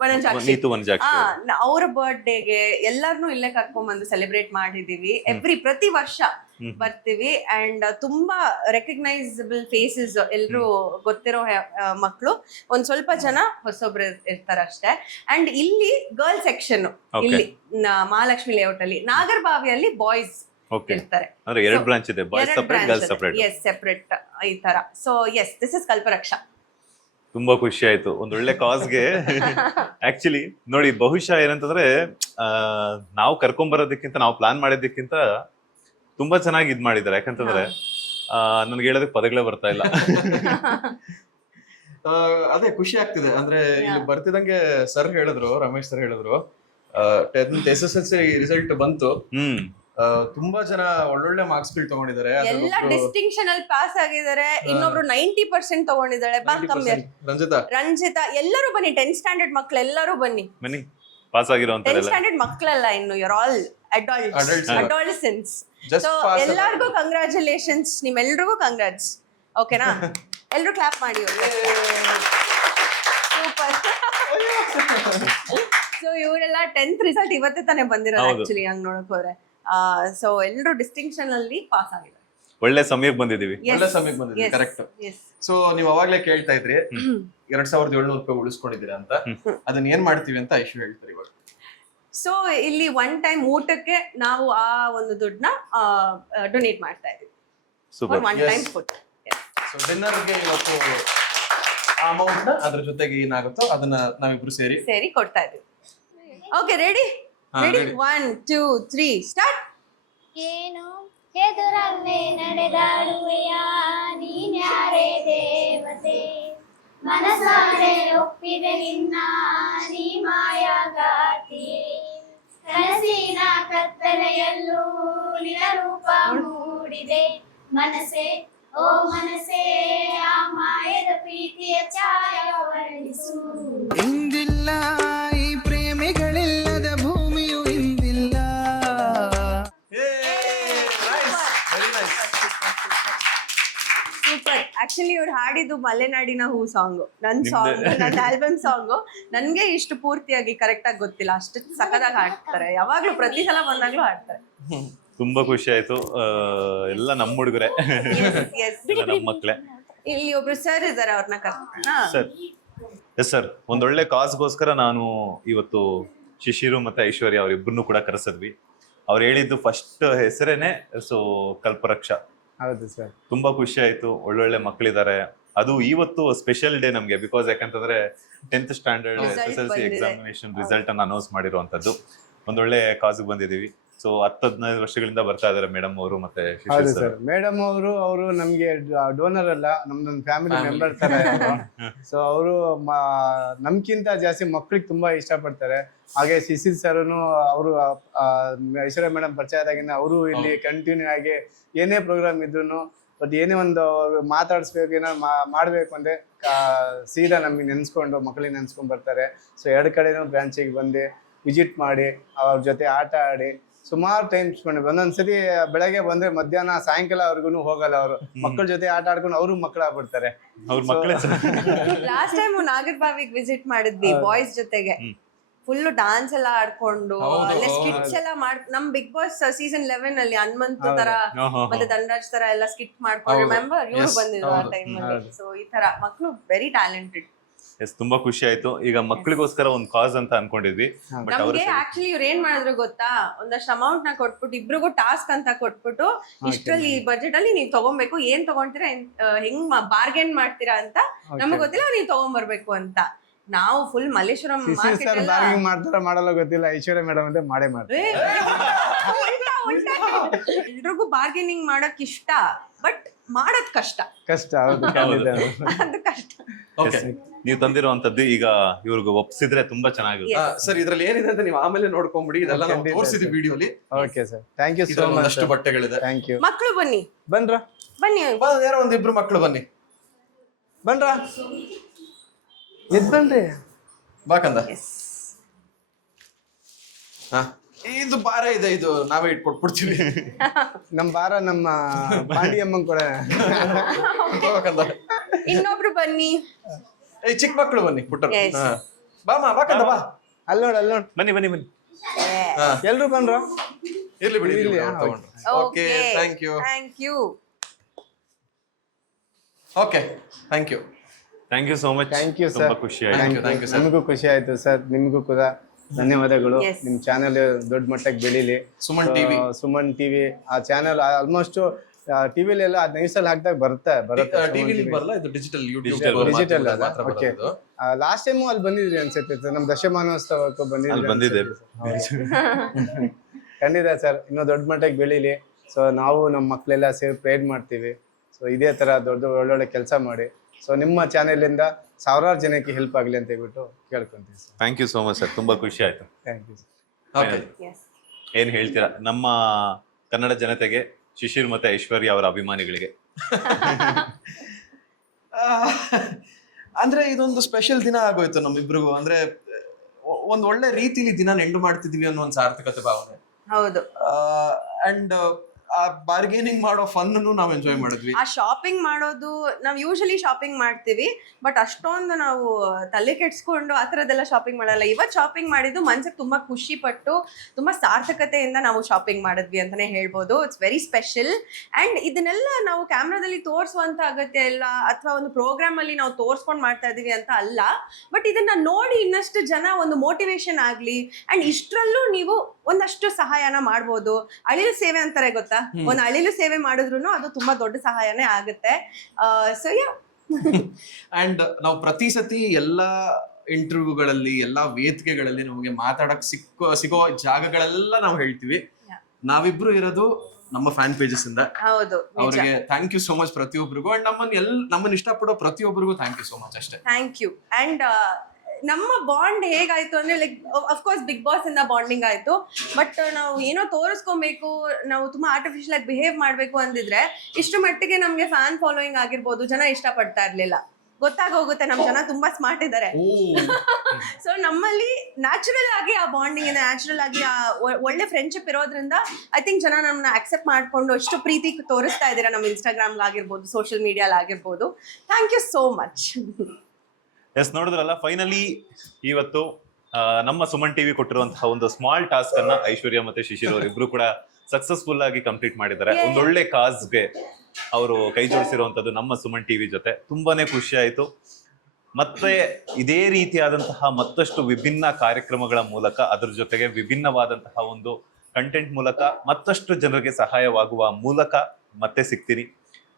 ವನಜಾಕ್ಷಿ, ಅವರ ಬರ್ತ್ಡೇಗೆ ಎಲ್ಲಾರ್ನು ಇಲ್ಲೇ ಕರ್ಕೊಂಡ್ಬಂದು ಸೆಲೆಬ್ರೇಟ್ ಮಾಡಿದೀವಿ. ಪ್ರತಿ ವರ್ಷ ಬರ್ತೀವಿ. ಅಂಡ್ ತುಂಬಾ ರೆಕಗ್ನೈಸಬಲ್ ಫೇಸಸ್, ಎಲ್ರು ಗೊತ್ತಿರೋ ಮಕ್ಕಳು, ಒಂದ್ ಸ್ವಲ್ಪ ಜನ ಹೊಸೊಬ್ರು ಇರ್ತಾರ ಅಷ್ಟೇ. ಅಂಡ್ ಇಲ್ಲಿ ಗರ್ಲ್ ಸೆಕ್ಷನ್, ಇಲ್ಲಿ ಮಹಾಲಕ್ಷ್ಮಿ ಲೇಔಟ್ ಅಲ್ಲಿ, ನಾಗರಬಾವಿಯಲ್ಲಿ ಬಾಯ್ಸ್ ಇರ್ತಾರೆ. ಅಂದ್ರೆ 2 ಬ್ರಾಂಚ್ ಇದೆ, boys separate, girls separate. Yes, separate ಈ ತರ. So yes, this is Kalparaksha. ತುಂಬಾ ಖುಷಿ ಆಯ್ತು ಒಂದೊಳ್ಳೆ ಕಾಸ್ಗೆ. ಆಕ್ಚುಲಿ ನೋಡಿ, ಬಹುಶಃ ಏನಂತಂದ್ರೆ ನಾವು ಕರ್ಕೊಂಡ್ ಬರೋದಕ್ಕಿಂತ, ನಾವು ಪ್ಲಾನ್ ಮಾಡಿದ್ದಕ್ಕಿಂತ ತುಂಬಾ ಚೆನ್ನಾಗಿ ಇದ್ ಮಾಡಿದ್ದಾರೆ. ಯಾಕಂತಂದ್ರೆ ನನ್ಗೆ ಹೇಳೋದಕ್ಕೆ ಪದಗಳೇ ಬರ್ತಾ ಇಲ್ಲ. ಅದೇ ಖುಷಿ ಆಗ್ತಿದೆ. ಅಂದ್ರೆ ಇಲ್ಲಿ ಬರ್ತಿದಂಗೆ ಸರ್ ಹೇಳಿದ್ರು, ರಮೇಶ್ ಸರ್ ಹೇಳಿದ್ರು, 10th SSLC ರಿಸಲ್ಟ್ ಬಂತು. ತುಂಬಾ ಜನ ಒಳ್ಳೊಳ್ಳೆ ಮಾರ್ಕ್ಸ್ ಗಳು ತಗೊಂಡಿದ್ದಾರೆ. ಎಲ್ಲ ಡಿಸ್ಟಿಂಕ್ಷನ್ ಅಲ್ಲಿ ಪಾಸ್ ಆಗಿದ್ದಾರೆ. ಇನ್ನೊಬ್ರು 90% ತಗೊಂಡಿದ್ದಾಳೆ. ರಂಜಿತಾ, ಎಲ್ಲರೂ ಬನ್ನಿ. 10th ಸ್ಟ್ಯಾಂಡರ್ಡ್ ಮಕ್ಳು ಎಲ್ಲರೂ ಬನ್ನಿ. ಪಾಸ್ ಆಗಿರೋ 10th ಸ್ಟ್ಯಾಂಡರ್ಡ್ ಮಕ್ಕಳಲ್ಲ, ಇನ್ನು you're all adolescents. ಸೊ ಎಲ್ಲರಿಗೂ ಕಂಗ್ರಾಚುಲೇಷನ್ಸ್, ನಿಮ್ಮೆಲ್ರಿಗೂ ಕಂಗ್ರಾಟ್ಸ್. ಓಕೆನಾ? ಎಲ್ರು ಕ್ಲಾಪ್ ಮಾಡಿ. ಸೂಪರ್. ಸೊ ಇವರೆಲ್ಲ 10th ರಿಸಲ್ಟ್ ಇವತ್ತೇ ತಾನೇ ಬಂದಿರೋದು ಆಕ್ಚುಲಿ, ಹಂಗ್ ನೋಡಕ್ ಹೋದ್ರೆ. ಸೊ ಎಲ್ಲರೂ ಡಿಸ್ಟಿಂಕ್ಷನ್ ಅಲ್ಲಿ ಪಾಸ್ ಆಗಿದ್ದಾರೆ. ಒಳ್ಳೆ ಸಮಯಕ್ಕೆ ಬಂದಿದೀವಿ. ಒಳ್ಳೆ ಸಮಯಕ್ಕೆ ಬಂದಿದ್ದೀವಿ. ಕರೆಕ್ಟ್. ಸೊ ನೀವು ಅವಾಗ್ಲೇ ಕೇಳ್ತಾ ಇದ್ರಿ 2700 ರೂಪಾಯಿ ಉಳಿಸ್ಕೊಂಡಿದ್ದೀರಾ ಅಂತ. ಅದನ್ನ ಏನ್ ಮಾಡ್ತೀವಿ ಅಂತ ಐಶು ಹೇಳ್ತಾರೆ ಇವಾಗ. ಸೊ ಇಲ್ಲಿ ಒನ್ ಟೈಮ್ ಊಟಕ್ಕೆ ನಾವು ಆ ಒಂದು ದುಡ್ಡನ್ನ ಡೊನೇಟ್ ಮಾಡ್ತಾ ಇದೀವಿ. Super. One time food. So ಡಿನ್ನರ್ಗೆ ಇವತ್ತು ಆ ಅಮೌಂಟ್ ನ ಅದ್ರ ಜೊತೆಗೆ ಏನಾಗುತ್ತೋ ಅದನ್ನ ನಾವಿಬ್ರು ಸೇರಿ ಕೊಡ್ತಾ ಇದೀವಿ. Okay, ready? 1 2 3 ಸ್ಟಾರ್ಟ್. ಏನು ಎದುರಲ್ಲೇ ನಡೆದಾಡುವೆಯ ನೀನ್ಯಾರೇ ದೇವತೆ, ಮನಸಾರೆ ಒಪ್ಪಿದೆ ನಿನ್ನ ನೀ ಮಾಯಗಾತಿಯೇ, ಕನಸಿನ ಕತ್ತಲೆಯಲ್ಲೂ ನಿನ ರೂಪ ಮೂಡಿದೆ ಮನಸೆ, ಓ ಮನಸೇ ಆ ಮಾಯದ ಪ್ರೀತಿಯ ಛಾಯ ವರ್ಣಿಸು. ಇಂದಿಲ್ಲ ಈ ಪ್ರೇಮಿಗಳಿಲ್ಲದ ಭೂಮಿಯು ಇಂದಿಲ್ಲ. ಸೂಪರ್. ಆಕ್ಚುಲಿ ಇವ್ರು ಹಾಡಿದ್ದು ಮಲೆನಾಡಿನ ಹೂ ಸಾಂಗ್, ನನ್ನ ಆಲ್ಬಮ್ ಸಾಂಗ್. ನನ್ಗೆ ಇಷ್ಟು ಪೂರ್ತಿಯಾಗಿ ಕರೆಕ್ಟ್ ಆಗಿ ಗೊತ್ತಿಲ್ಲ, ಅಷ್ಟು ಸಖತ್ತಾಗಿ ಹಾಡ್ತಾರೆ. ಯಾವಾಗ್ಲೂ ಪ್ರತಿ ಸಲ ಬಂದಾಗ್ಲೂ ಹಾಡ್ತಾರೆ. ತುಂಬಾ ಖುಷಿ ಆಯ್ತು. ಎಲ್ಲ ನಮ್ಮ ಹುಡುಗರೇ, ನಮ್ಮ ಮಕ್ಳೇ. ಇಲ್ಲಿ ಒಬ್ರು ಸರ್ ಇದಾರೆ, ಅವ್ರನ್ನ ಕರ್ಕೋಣ. Sir, yes sir. ಒಂದೊಳ್ಳೆ ಕಾಸ್ಗೋಸ್ಕರ ನಾನು ಇವತ್ತು ಶಿಶಿರು ಮತ್ತೆ ಐಶ್ವರ್ಯ ಅವರಿಬ್ಬರನ್ನು ಕೂಡ ಕರೆಸಿದ್ವಿ. ಅವ್ರು ಹೇಳಿದ್ದು ಫಸ್ಟ್ ಹೆಸರೇನೆ ಸೊ ಕಲ್ಪರಕ್ಷಾ. ಹೌದು ಸರ್. ತುಂಬಾ ಖುಷಿ ಆಯ್ತು. ಒಳ್ಳೊಳ್ಳೆ ಮಕ್ಕಳಿದ್ದಾರೆ. ಅದು ಇವತ್ತು ಸ್ಪೆಷಲ್ ಡೇ ನಮ್ಗೆ. ಬಿಕಾಸ್ ಯಾಕಂತಂದ್ರೆ 10th standard SSLC examination result ಅನ್ನು ಅನೌನ್ಸ್ ಮಾಡಿರುವಂತದ್ದು. ಒಂದೊಳ್ಳೆ ಕಾಸ್ಗೆ ಬಂದಿದೀವಿ. ಸೊ 10-15 ವರ್ಷಗಳಿಂದ ಬರ್ತಾ ಇದಾರೆ ಮೇಡಮ್ ಅವರು ಮತ್ತೆ ಹೌದು ಸರ್. ಮೇಡಮ್ ಅವರು ನಮ್ಗೆ ಡೋನರ್ ಅಲ್ಲ, ನಮ್ದೊಂದು ಫ್ಯಾಮಿಲಿ ಮೆಂಬರ್ ತರ. ಸೊ ಅವರು ನಮ್ಗಿಂತ ಜಾಸ್ತಿ ಮಕ್ಳಿಗೆ ತುಂಬಾ ಇಷ್ಟಪಡ್ತಾರೆ. ಹಾಗೆ ಸಿಸಿಲ್ ಸರ್ನು ಅವರು ಐಶ್ವರ್ಯ ಮೇಡಮ್ ಪರಿಚಯ ಆದಾಗಿಂದ ಅವರು ಇಲ್ಲಿ ಕಂಟಿನ್ಯೂ ಆಗಿ ಏನೇ ಪ್ರೋಗ್ರಾಮ್ ಇದ್ರು, ಬಟ್ ಏನೇ ಒಂದು ಮಾತಾಡಿಸ್ಬೇಕು, ಏನಾದ್ರು ಮಾಡ್ಬೇಕು ಅಂದ್ರೆ ಸೀದಾ ನಮಗೆ ನೆನ್ಸ್ಕೊಂಡು ಮಕ್ಳಿಗೆ ನೆನ್ಸ್ಕೊಂಡ್ ಬರ್ತಾರೆ. ಸೊ 2 ಕಡೆನೂ ಬ್ರಾಂಚಿಗೆ ಬಂದು ವಿಸಿಟ್ ಮಾಡಿ ಅವ್ರ ಜೊತೆ ಆಟ ಆಡಿ ಸುಮಾರು ಟೈಮ್ ಸ್ಪೆಂಡ್. ಒಂದೊಂದ್ಸತಿ ಬೆಳಗ್ಗೆ ಬಂದ್ರೆ ಮಧ್ಯಾಹ್ನ ಸಾಯಂಕಾಲವರೆಗೂ ಹೋಗಲ್ಲ. ಅವರು ಮಕ್ಕಳ ಜೊತೆ ಆಟ ಆಡ್ಕೊಂಡು ಅವರು ಮಕ್ಕಳಾಗ್ಬಿಡ್ತಾರೆ. ಲಾಸ್ಟ್ ಟೈಮ್ ನಾಗರಬಾವಿಗೆ ವಿಸಿಟ್ ಮಾಡಿದ್ವಿ ಬಾಯ್ಸ್ ಜೊತೆಗೆ. ಫುಲ್ ಡಾನ್ಸ್ ಎಲ್ಲ ಆಡ್ಕೊಂಡು ಅಲ್ಲೇ ಸ್ಕಿಟ್ಸ್ ಎಲ್ಲ ನಮ್ ಬಿಗ್ ಬಾಸ್ ಸೀಸನ್ 11 ಅಲ್ಲಿ ಹನುಮಂತ ತರ ಮತ್ತೆ ಧನರಾಜ್ ತರ ಎಲ್ಲ ಸ್ಕಿಟ್ ಮಾಡ್ಕೊಂಡು ರಿಮೆಂಬರ್ ಇವ್ರು ಬಂದಿದ್ರು ಆ ಟೈಮ್ ಅಲ್ಲಿ. ಸೊ ಈ ತರ ಮಕ್ಕಳು ವೆರಿ ಟ್ಯಾಲೆಂಟೆಡ್. ಎಸ್, ತುಂಬಾ ಖುಷಿ ಆಯ್ತು. ಈಗ ಮಕ್ಕಳಿಗೋಸ್ಕರ ಒಂದು ಕಾಸ್ ಅಂತ ಅನ್ಕೊಂಡಿದ್ವಿ, ಬಟ್ ಅವರು ನಮ್ಗೆ ಆಕ್ಚುಲಿ ಇವ್ರು ಏನ್ ಮಾಡಿದ್ರು ಗೊತ್ತಾ, ಒಂದಷ್ಟು ಅಮೌಂಟ್ ನ ಕೊಟ್ಬಿಟ್ಟು ಇಬ್ರಿಗೂ ಟಾಸ್ಕ್ ಅಂತ ಕೊಟ್ಬಿಟ್ಟು ಇಷ್ಟ್ರಲ್ಲಿ ಬಜೆಟ್ ಅಲ್ಲಿ ನೀವ್ ತಗೊಬೇಕು, ಏನ್ ತಗೊಂತೀರಾ, ಹೆಂಗ್ ಬಾರ್ಗೇನ್ ಮಾಡ್ತೀರಾ ಅಂತ ನಮಗ್ ಗೊತ್ತಿಲ್ಲ, ನೀವ್ ತಗೊಂಡ್ಬರ್ಬೇಕು ಅಂತ. ನಾವು ಫುಲ್ ಮಲ್ಲೇಶ್ವರಂ ಸರ್ ಬಾರ್ಗಿಂಗ್ ಮಾಡ್ತಾರ ಮಾಡಲ್ಲ ಗೊತ್ತಿಲ್ಲ, ಐಶ್ವರ್ಯ ಮೇಡಮ್ ಅಂತ ಮಾಡೇ ಮಾಡ್ತಾರೆ. ಎಲ್ರಿಗೂ ಬಾರ್ಗೇನಿಂಗ್ ಮಾಡಕ್ ಇಷ್ಟ, ಬಟ್ ಮಾಡೋದ್ ಕಷ್ಟ. ಹೌದು ಅದು ಕಷ್ಟ. ನೀವು ತಂದಿರುವಂತದ್ದು ಈಗ ಇವ್ರಿಗೆ ಒಪ್ಸಿದ್ರೆ ತುಂಬಾ ಚೆನ್ನಾಗಿರುತ್ತೆ. ಸರ್ ಇದ್ರಲ್ಲಿ ಏನಿದೆ ಅಂತ ನೀವು ಆಮೇಲೆ ನೋಡ್ಕೊಂಬಿಡಿ, ಇದೆಲ್ಲ ನಾವು ತೋರಿಸಿದ್ವಿ ವಿಡಿಯೋಲಿ. Okay sir, thank you so much. ಅಷ್ಟು ಬಟ್ಟೆಗಳಿದೆ. Thank you. ಮಕ್ಕಳು ಬನ್ನಿ ಬನ್ನಿ ಯಾರೋ ಒಂದಿಬ್ರು ಮಕ್ಕಳು ಬನ್ನಿ ಎದ್ ಬನ್ರಿ ಬಾಕಂದ. ಇದು ಭಾರ ಇದೆ, ಇದು ನಾವೇ ಇಟ್ಕೊಟ್ಬಿಡ್ತೀವಿ. ನಮ್ ಬಾರ ನಮ್ಮ ಪಾಂಡಿಯಮ್ಮಂಗ್ ಕೂಡ. ಇನ್ನೊಬ್ರು ಬನ್ನಿ. ಚಿಕ್ಕ ಮಕ್ಕಳು ಬನ್ನಿ ಪುಟ್ಟ. Yes. ಬಾಕಂದ ಬಾ. ಅಲ್ಲಿ ನೋಡ್ ಬನ್ನಿ ಬನ್ನಿ ಬನ್ನಿ. ಎಲ್ರು ಬಂದ್ರು. ಇರ್ಲಿ ಬಿಡಿ. Okay, thank you. Thank you. Okay, thank you. Thank you so much. Thank you ತುಂಬಾ ಸರ್. ಖುಷಿ ಆಯ್ತು. Thank you, sir. ನಮಗೂ ಖುಷಿ ಆಯ್ತು ಸರ್, ನಿಮ್ಗೂ ಕೂಡ ಧನ್ಯವಾದಗಳು. Yes. ನಿಮ್ ಚಾನೆಲ್ ದೊಡ್ಡ ಮಟ್ಟಕ್ಕೆ ಬೆಳೀಲಿ. ಸುಮನ್ ಟಿವಿ. ಸುಮನ್ ಟಿವಿ ಆ ಚಾನೆಲ್ ಆಲ್ಮೋಸ್ಟ್ ಟಿವಿಲಿ ಎಲ್ಲ 15 ಸಲ ಹಾಕಿದಾಗ ಬರುತ್ತೆ. ಟಿವಿಲಿ ಬರಲ್ಲ, ಇದು ಡಿಜಿಟಲ್ ಡಿಜಿಟಲ್ ಮಾತ್ರ ಓಕೆ. ಬರೋದು. ಲಾಸ್ಟ್ ಟೈಮು ಅಲ್ಲಿ ಬಂದಿದ್ರಿ ಅನ್ಸುತ್ತೆ, ನಮ್ ದಶಮಾನೋತ್ಸವಕ್ಕೂ ಅಲ್ಲಿ ಬಂದಿದೆ. ಖಂಡಿತ ಸರ್, ಇನ್ನೂ ದೊಡ್ಡ ಮಟ್ಟಕ್ಕೆ ಬೆಳೀಲಿ. ಸೊ ನಾವು ನಮ್ಮ ಮಕ್ಕಳೆಲ್ಲ ಸೇರಿ ಪ್ರೇರ್ ಮಾಡ್ತೀವಿ. ಸೊ ಇದೇ ತರ ದೊಡ್ಡ ಒಳ್ಳೊಳ್ಳೆ ಕೆಲಸ ಮಾಡಿ, ಸೊ ನಿಮ್ಮ ಚಾನೆಲ್ ಇಂದ ಸಾವಿರಾರು ಜನಕ್ಕೆ ಹೆಲ್ಪ್ ಆಗಲಿ ಅಂತ ಹೇಳ್ಬಿಟ್ಟು ಕೇಳ್ಕೊಂತೀವಿ sir. Thank you so much sir, ತುಂಬಾ ಖುಷಿ ಆಯ್ತು. Thank you sir. ಓಕೆ. ಏನ್ ಹೇಳ್ತೀರಾ ನಮ್ಮ ಕನ್ನಡ ಜನತೆಗೆ, ಶಿಶಿರ್ ಮತ್ತೆ ಐಶ್ವರ್ಯ ಅವರ ಅಭಿಮಾನಿಗಳಿಗೆ? ಅಂದ್ರೆ ಇದೊಂದು ಸ್ಪೆಷಲ್ ದಿನ ಆಗೋಯ್ತು ನಮ್ಮಿಬ್ರಿಗೂ. ಅಂದ್ರೆ ಒಂದ್ ಒಳ್ಳೆ ರೀತಿಲಿ ದಿನ ಎಂಡು ಮಾಡ್ತಿದ್ವಿ ಅನ್ನೋ ಒಂದು ಸಾರ್ಥಕತೆ ಭಾವನೆ. ಹೌದು. ಅಂಡ್ ಆ ಬಾರ್ಗೇನಿಂಗ್ ಮಾಡೋ ಫನ್ ನಾವು ಎಂಜಾಯ್ ಮಾಡಿದ್ವಿ. ಆ ಶಾಪಿಂಗ್ ಮಾಡೋದು ನಾವು ಯೂಶಲಿ ಶಾಪಿಂಗ್ ಮಾಡ್ತೀವಿ, ಬಟ್ ಅಷ್ಟೊಂದು ನಾವು ತಲೆ ಕೆಡ್ಸ್ಕೊಂಡು ಆ ಥರದ್ದೆಲ್ಲ ಶಾಪಿಂಗ್ ಮಾಡಲ್ಲ. ಇವತ್ತು ಶಾಪಿಂಗ್ ಮಾಡಿದ್ದು ಮನ್ಸಿಗೆ ತುಂಬಾ ಖುಷಿ ಪಟ್ಟು ತುಂಬಾ ಸಾರ್ಥಕತೆಯಿಂದ ನಾವು ಶಾಪಿಂಗ್ ಮಾಡಿದ್ವಿ ಅಂತಾನೆ ಹೇಳ್ಬೋದು. It's very special. ಅಂಡ್ ಇದನ್ನೆಲ್ಲ ನಾವು ಕ್ಯಾಮ್ರಾದಲ್ಲಿ ತೋರಿಸುವಂತ ಅಗತ್ಯ ಇಲ್ಲ, ಅಥವಾ ಒಂದು ಪ್ರೋಗ್ರಾಮ್ ಅಲ್ಲಿ ನಾವು ತೋರ್ಸ್ಕೊಂಡು ಮಾಡ್ತಾ ಇದೀವಿ ಅಂತ ಅಲ್ಲ. ಬಟ್ ಇದನ್ನ ನೋಡಿ ಇನ್ನಷ್ಟು ಜನ ಒಂದು ಮೋಟಿವೇಶನ್ ಆಗ್ಲಿ, ಅಂಡ್ ಇಷ್ಟರಲ್ಲೂ ನೀವು ಒಂದಷ್ಟು ಸಹಾಯನ ಮಾಡ್ಬೋದು. ಅಳಿಲು ಸೇವೆ ಅಂತಾರೆ ಗೊತ್ತಾ, ಒಂದು ಅಳಿಲು ಸೇವೆ ಮಾಡಿದ್ರು ಅದು ತುಂಬಾ ದೊಡ್ಡ ಸಹಾಯನೇ ಆಗುತ್ತೆ. ಸೊ ಅಂಡ್ ನಾವು ಪ್ರತಿ ಸತಿ ಎಲ್ಲಾ ಇಂಟರ್ವ್ಯೂಗಳಲ್ಲಿ, ಎಲ್ಲಾ ವೇದಿಕೆಗಳಲ್ಲಿ ನಮಗೆ ಮಾತಾಡಕ್ ಸಿಗೋ ಜಾಗಗಳೆಲ್ಲ ನಾವು ಹೇಳ್ತೀವಿ. ನಾವಿಬ್ರು ಇರೋದು ನಮ್ಮ ಫ್ಯಾನ್ ಪೇಜಸ್ ಇಂದ. ಹೌದು, ಅವರಿಗೆ ಥ್ಯಾಂಕ್ ಯು ಸೋ ಮಚ್ ಪ್ರತಿಯೊಬ್ಬರಿಗೂ. ಅಂಡ್ ನಮ್ಮನ್ನ ಇಷ್ಟಪಡೋ ಪ್ರತಿಯೊಬ್ಬರಿಗೂ ಥ್ಯಾಂಕ್ ಯು ಸೋ ಮಚ್ ಅಷ್ಟೇ. Thank you. ಅಂಡ್ ನಮ್ಮ ಬಾಂಡ್ ಹೇಗಾಯ್ತು ಅಂದ್ರೆ, ಲೈಕ್ ಅಫ್ಕೋರ್ಸ್ ಬಿಗ್ ಬಾಸ್ ಇಂದ ಬಾಂಡಿಂಗ್ ಆಯ್ತು, ಬಟ್ ನಾವು ಏನೋ ತೋರಿಸ್ಕೊಬೇಕು, ನಾವು ತುಂಬಾ ಆರ್ಟಿಫಿಷಿಯಲ್ ಆಗಿ ಬಿಹೇವ್ ಮಾಡ್ಬೇಕು ಅಂದಿದ್ರೆ ಇಷ್ಟು ಮಟ್ಟಿಗೆ ನಮ್ಗೆ ಫ್ಯಾನ್ ಫಾಲೋಯಿಂಗ್ ಆಗಿರ್ಬೋದು, ಜನ ಇಷ್ಟಪಡ್ತಾ ಇರ್ಲಿಲ್ಲ. ಗೊತ್ತಾಗೋಗುತ್ತೆ ನಮ್ ಜನ ತುಂಬಾ ಸ್ಮಾರ್ಟ್ ಇದ್ದಾರೆ. ಸೊ ನಮ್ಮಲ್ಲಿ ನ್ಯಾಚುರಲ್ ಆಗಿ ಆ ಬಾಂಡಿಂಗ್ ಇದೆ, ನ್ಯಾಚುರಲ್ ಆಗಿ ಆ ಒಳ್ಳೆ ಫ್ರೆಂಡ್ಶಿಪ್ ಇರೋದ್ರಿಂದ ಐ ಥಿಂಕ್ ಜನ ನಮ್ಮನ್ನ ಅಕ್ಸೆಪ್ಟ್ ಮಾಡ್ಕೊಂಡು ಅಷ್ಟು ಪ್ರೀತಿ ತೋರಿಸ್ತಾ ಇದ್ದೀರಾ ನಮ್ಮ ಇನ್ಸ್ಟಾಗ್ರಾಮ್ ಆಗಿರ್ಬೋದು, ಸೋಷಿಯಲ್ ಮೀಡಿಯಾಲ್ ಆಗಿರ್ಬೋದು. Thank you so much. Yes, ನೋಡಿದ್ರಲ್ಲ, ಫೈನಲಿ ಇವತ್ತು ನಮ್ಮ ಸುಮನ್ ಟಿವಿ ಕೊಟ್ಟಿರುವಂತಹ ಒಂದು ಸ್ಮಾಲ್ ಟಾಸ್ಕ್ ಅನ್ನ ಐಶ್ವರ್ಯ ಮತ್ತೆ ಶಿಶಿರ್ ಅವರು ಇಬ್ರು ಕೂಡ ಸಕ್ಸಸ್ಫುಲ್ ಆಗಿ ಕಂಪ್ಲೀಟ್ ಮಾಡಿದ್ದಾರೆ. ಒಂದೊಳ್ಳೆ ಕಾಸ್ಗೆ ಅವರು ಕೈ ಜೋಡಿಸಿರುವಂತದ್ದು ನಮ್ಮ ಸುಮನ್ ಟಿವಿ ಜೊತೆ ತುಂಬಾನೇ ಖುಷಿ ಆಯ್ತು. ಮತ್ತೆ ಇದೇ ರೀತಿಯಾದಂತಹ ಮತ್ತಷ್ಟು ವಿಭಿನ್ನ ಕಾರ್ಯಕ್ರಮಗಳ ಮೂಲಕ, ಅದ್ರ ಜೊತೆಗೆ ವಿಭಿನ್ನವಾದಂತಹ ಒಂದು ಕಂಟೆಂಟ್ ಮೂಲಕ ಮತ್ತಷ್ಟು ಜನರಿಗೆ ಸಹಾಯವಾಗುವ ಮೂಲಕ ಮತ್ತೆ ಸಿಗ್ತೀನಿ.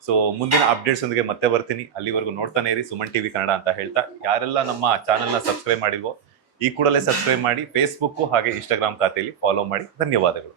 ಸೊ ಮುಂದಿನ ಅಪ್ಡೇಟ್ಸ್ ಒಂದಿಗೆ ಮತ್ತೆ ಬರ್ತೀನಿ. ಅಲ್ಲಿವರೆಗೂ ನೋಡ್ತಾನೆ ಇರಿ ಸುಮನ್ ಟಿವಿ ಕನ್ನಡ ಅಂತ ಹೇಳ್ತಾ, ಯಾರೆಲ್ಲ ನಮ್ಮ ಚಾನೆಲ್ನ ಸಬ್ಸ್ಕ್ರೈಬ್ ಮಾಡಿಲ್ವೋ ಈ ಕೂಡಲೇ ಸಬ್ಸ್ಕ್ರೈಬ್ ಮಾಡಿ, ಫೇಸ್ಬುಕ್ ಹಾಗೆ ಇನ್ಸ್ಟಾಗ್ರಾಮ್ ಖಾತೆಯಲ್ಲಿ ಫಾಲೋ ಮಾಡಿ. ಧನ್ಯವಾದಗಳು.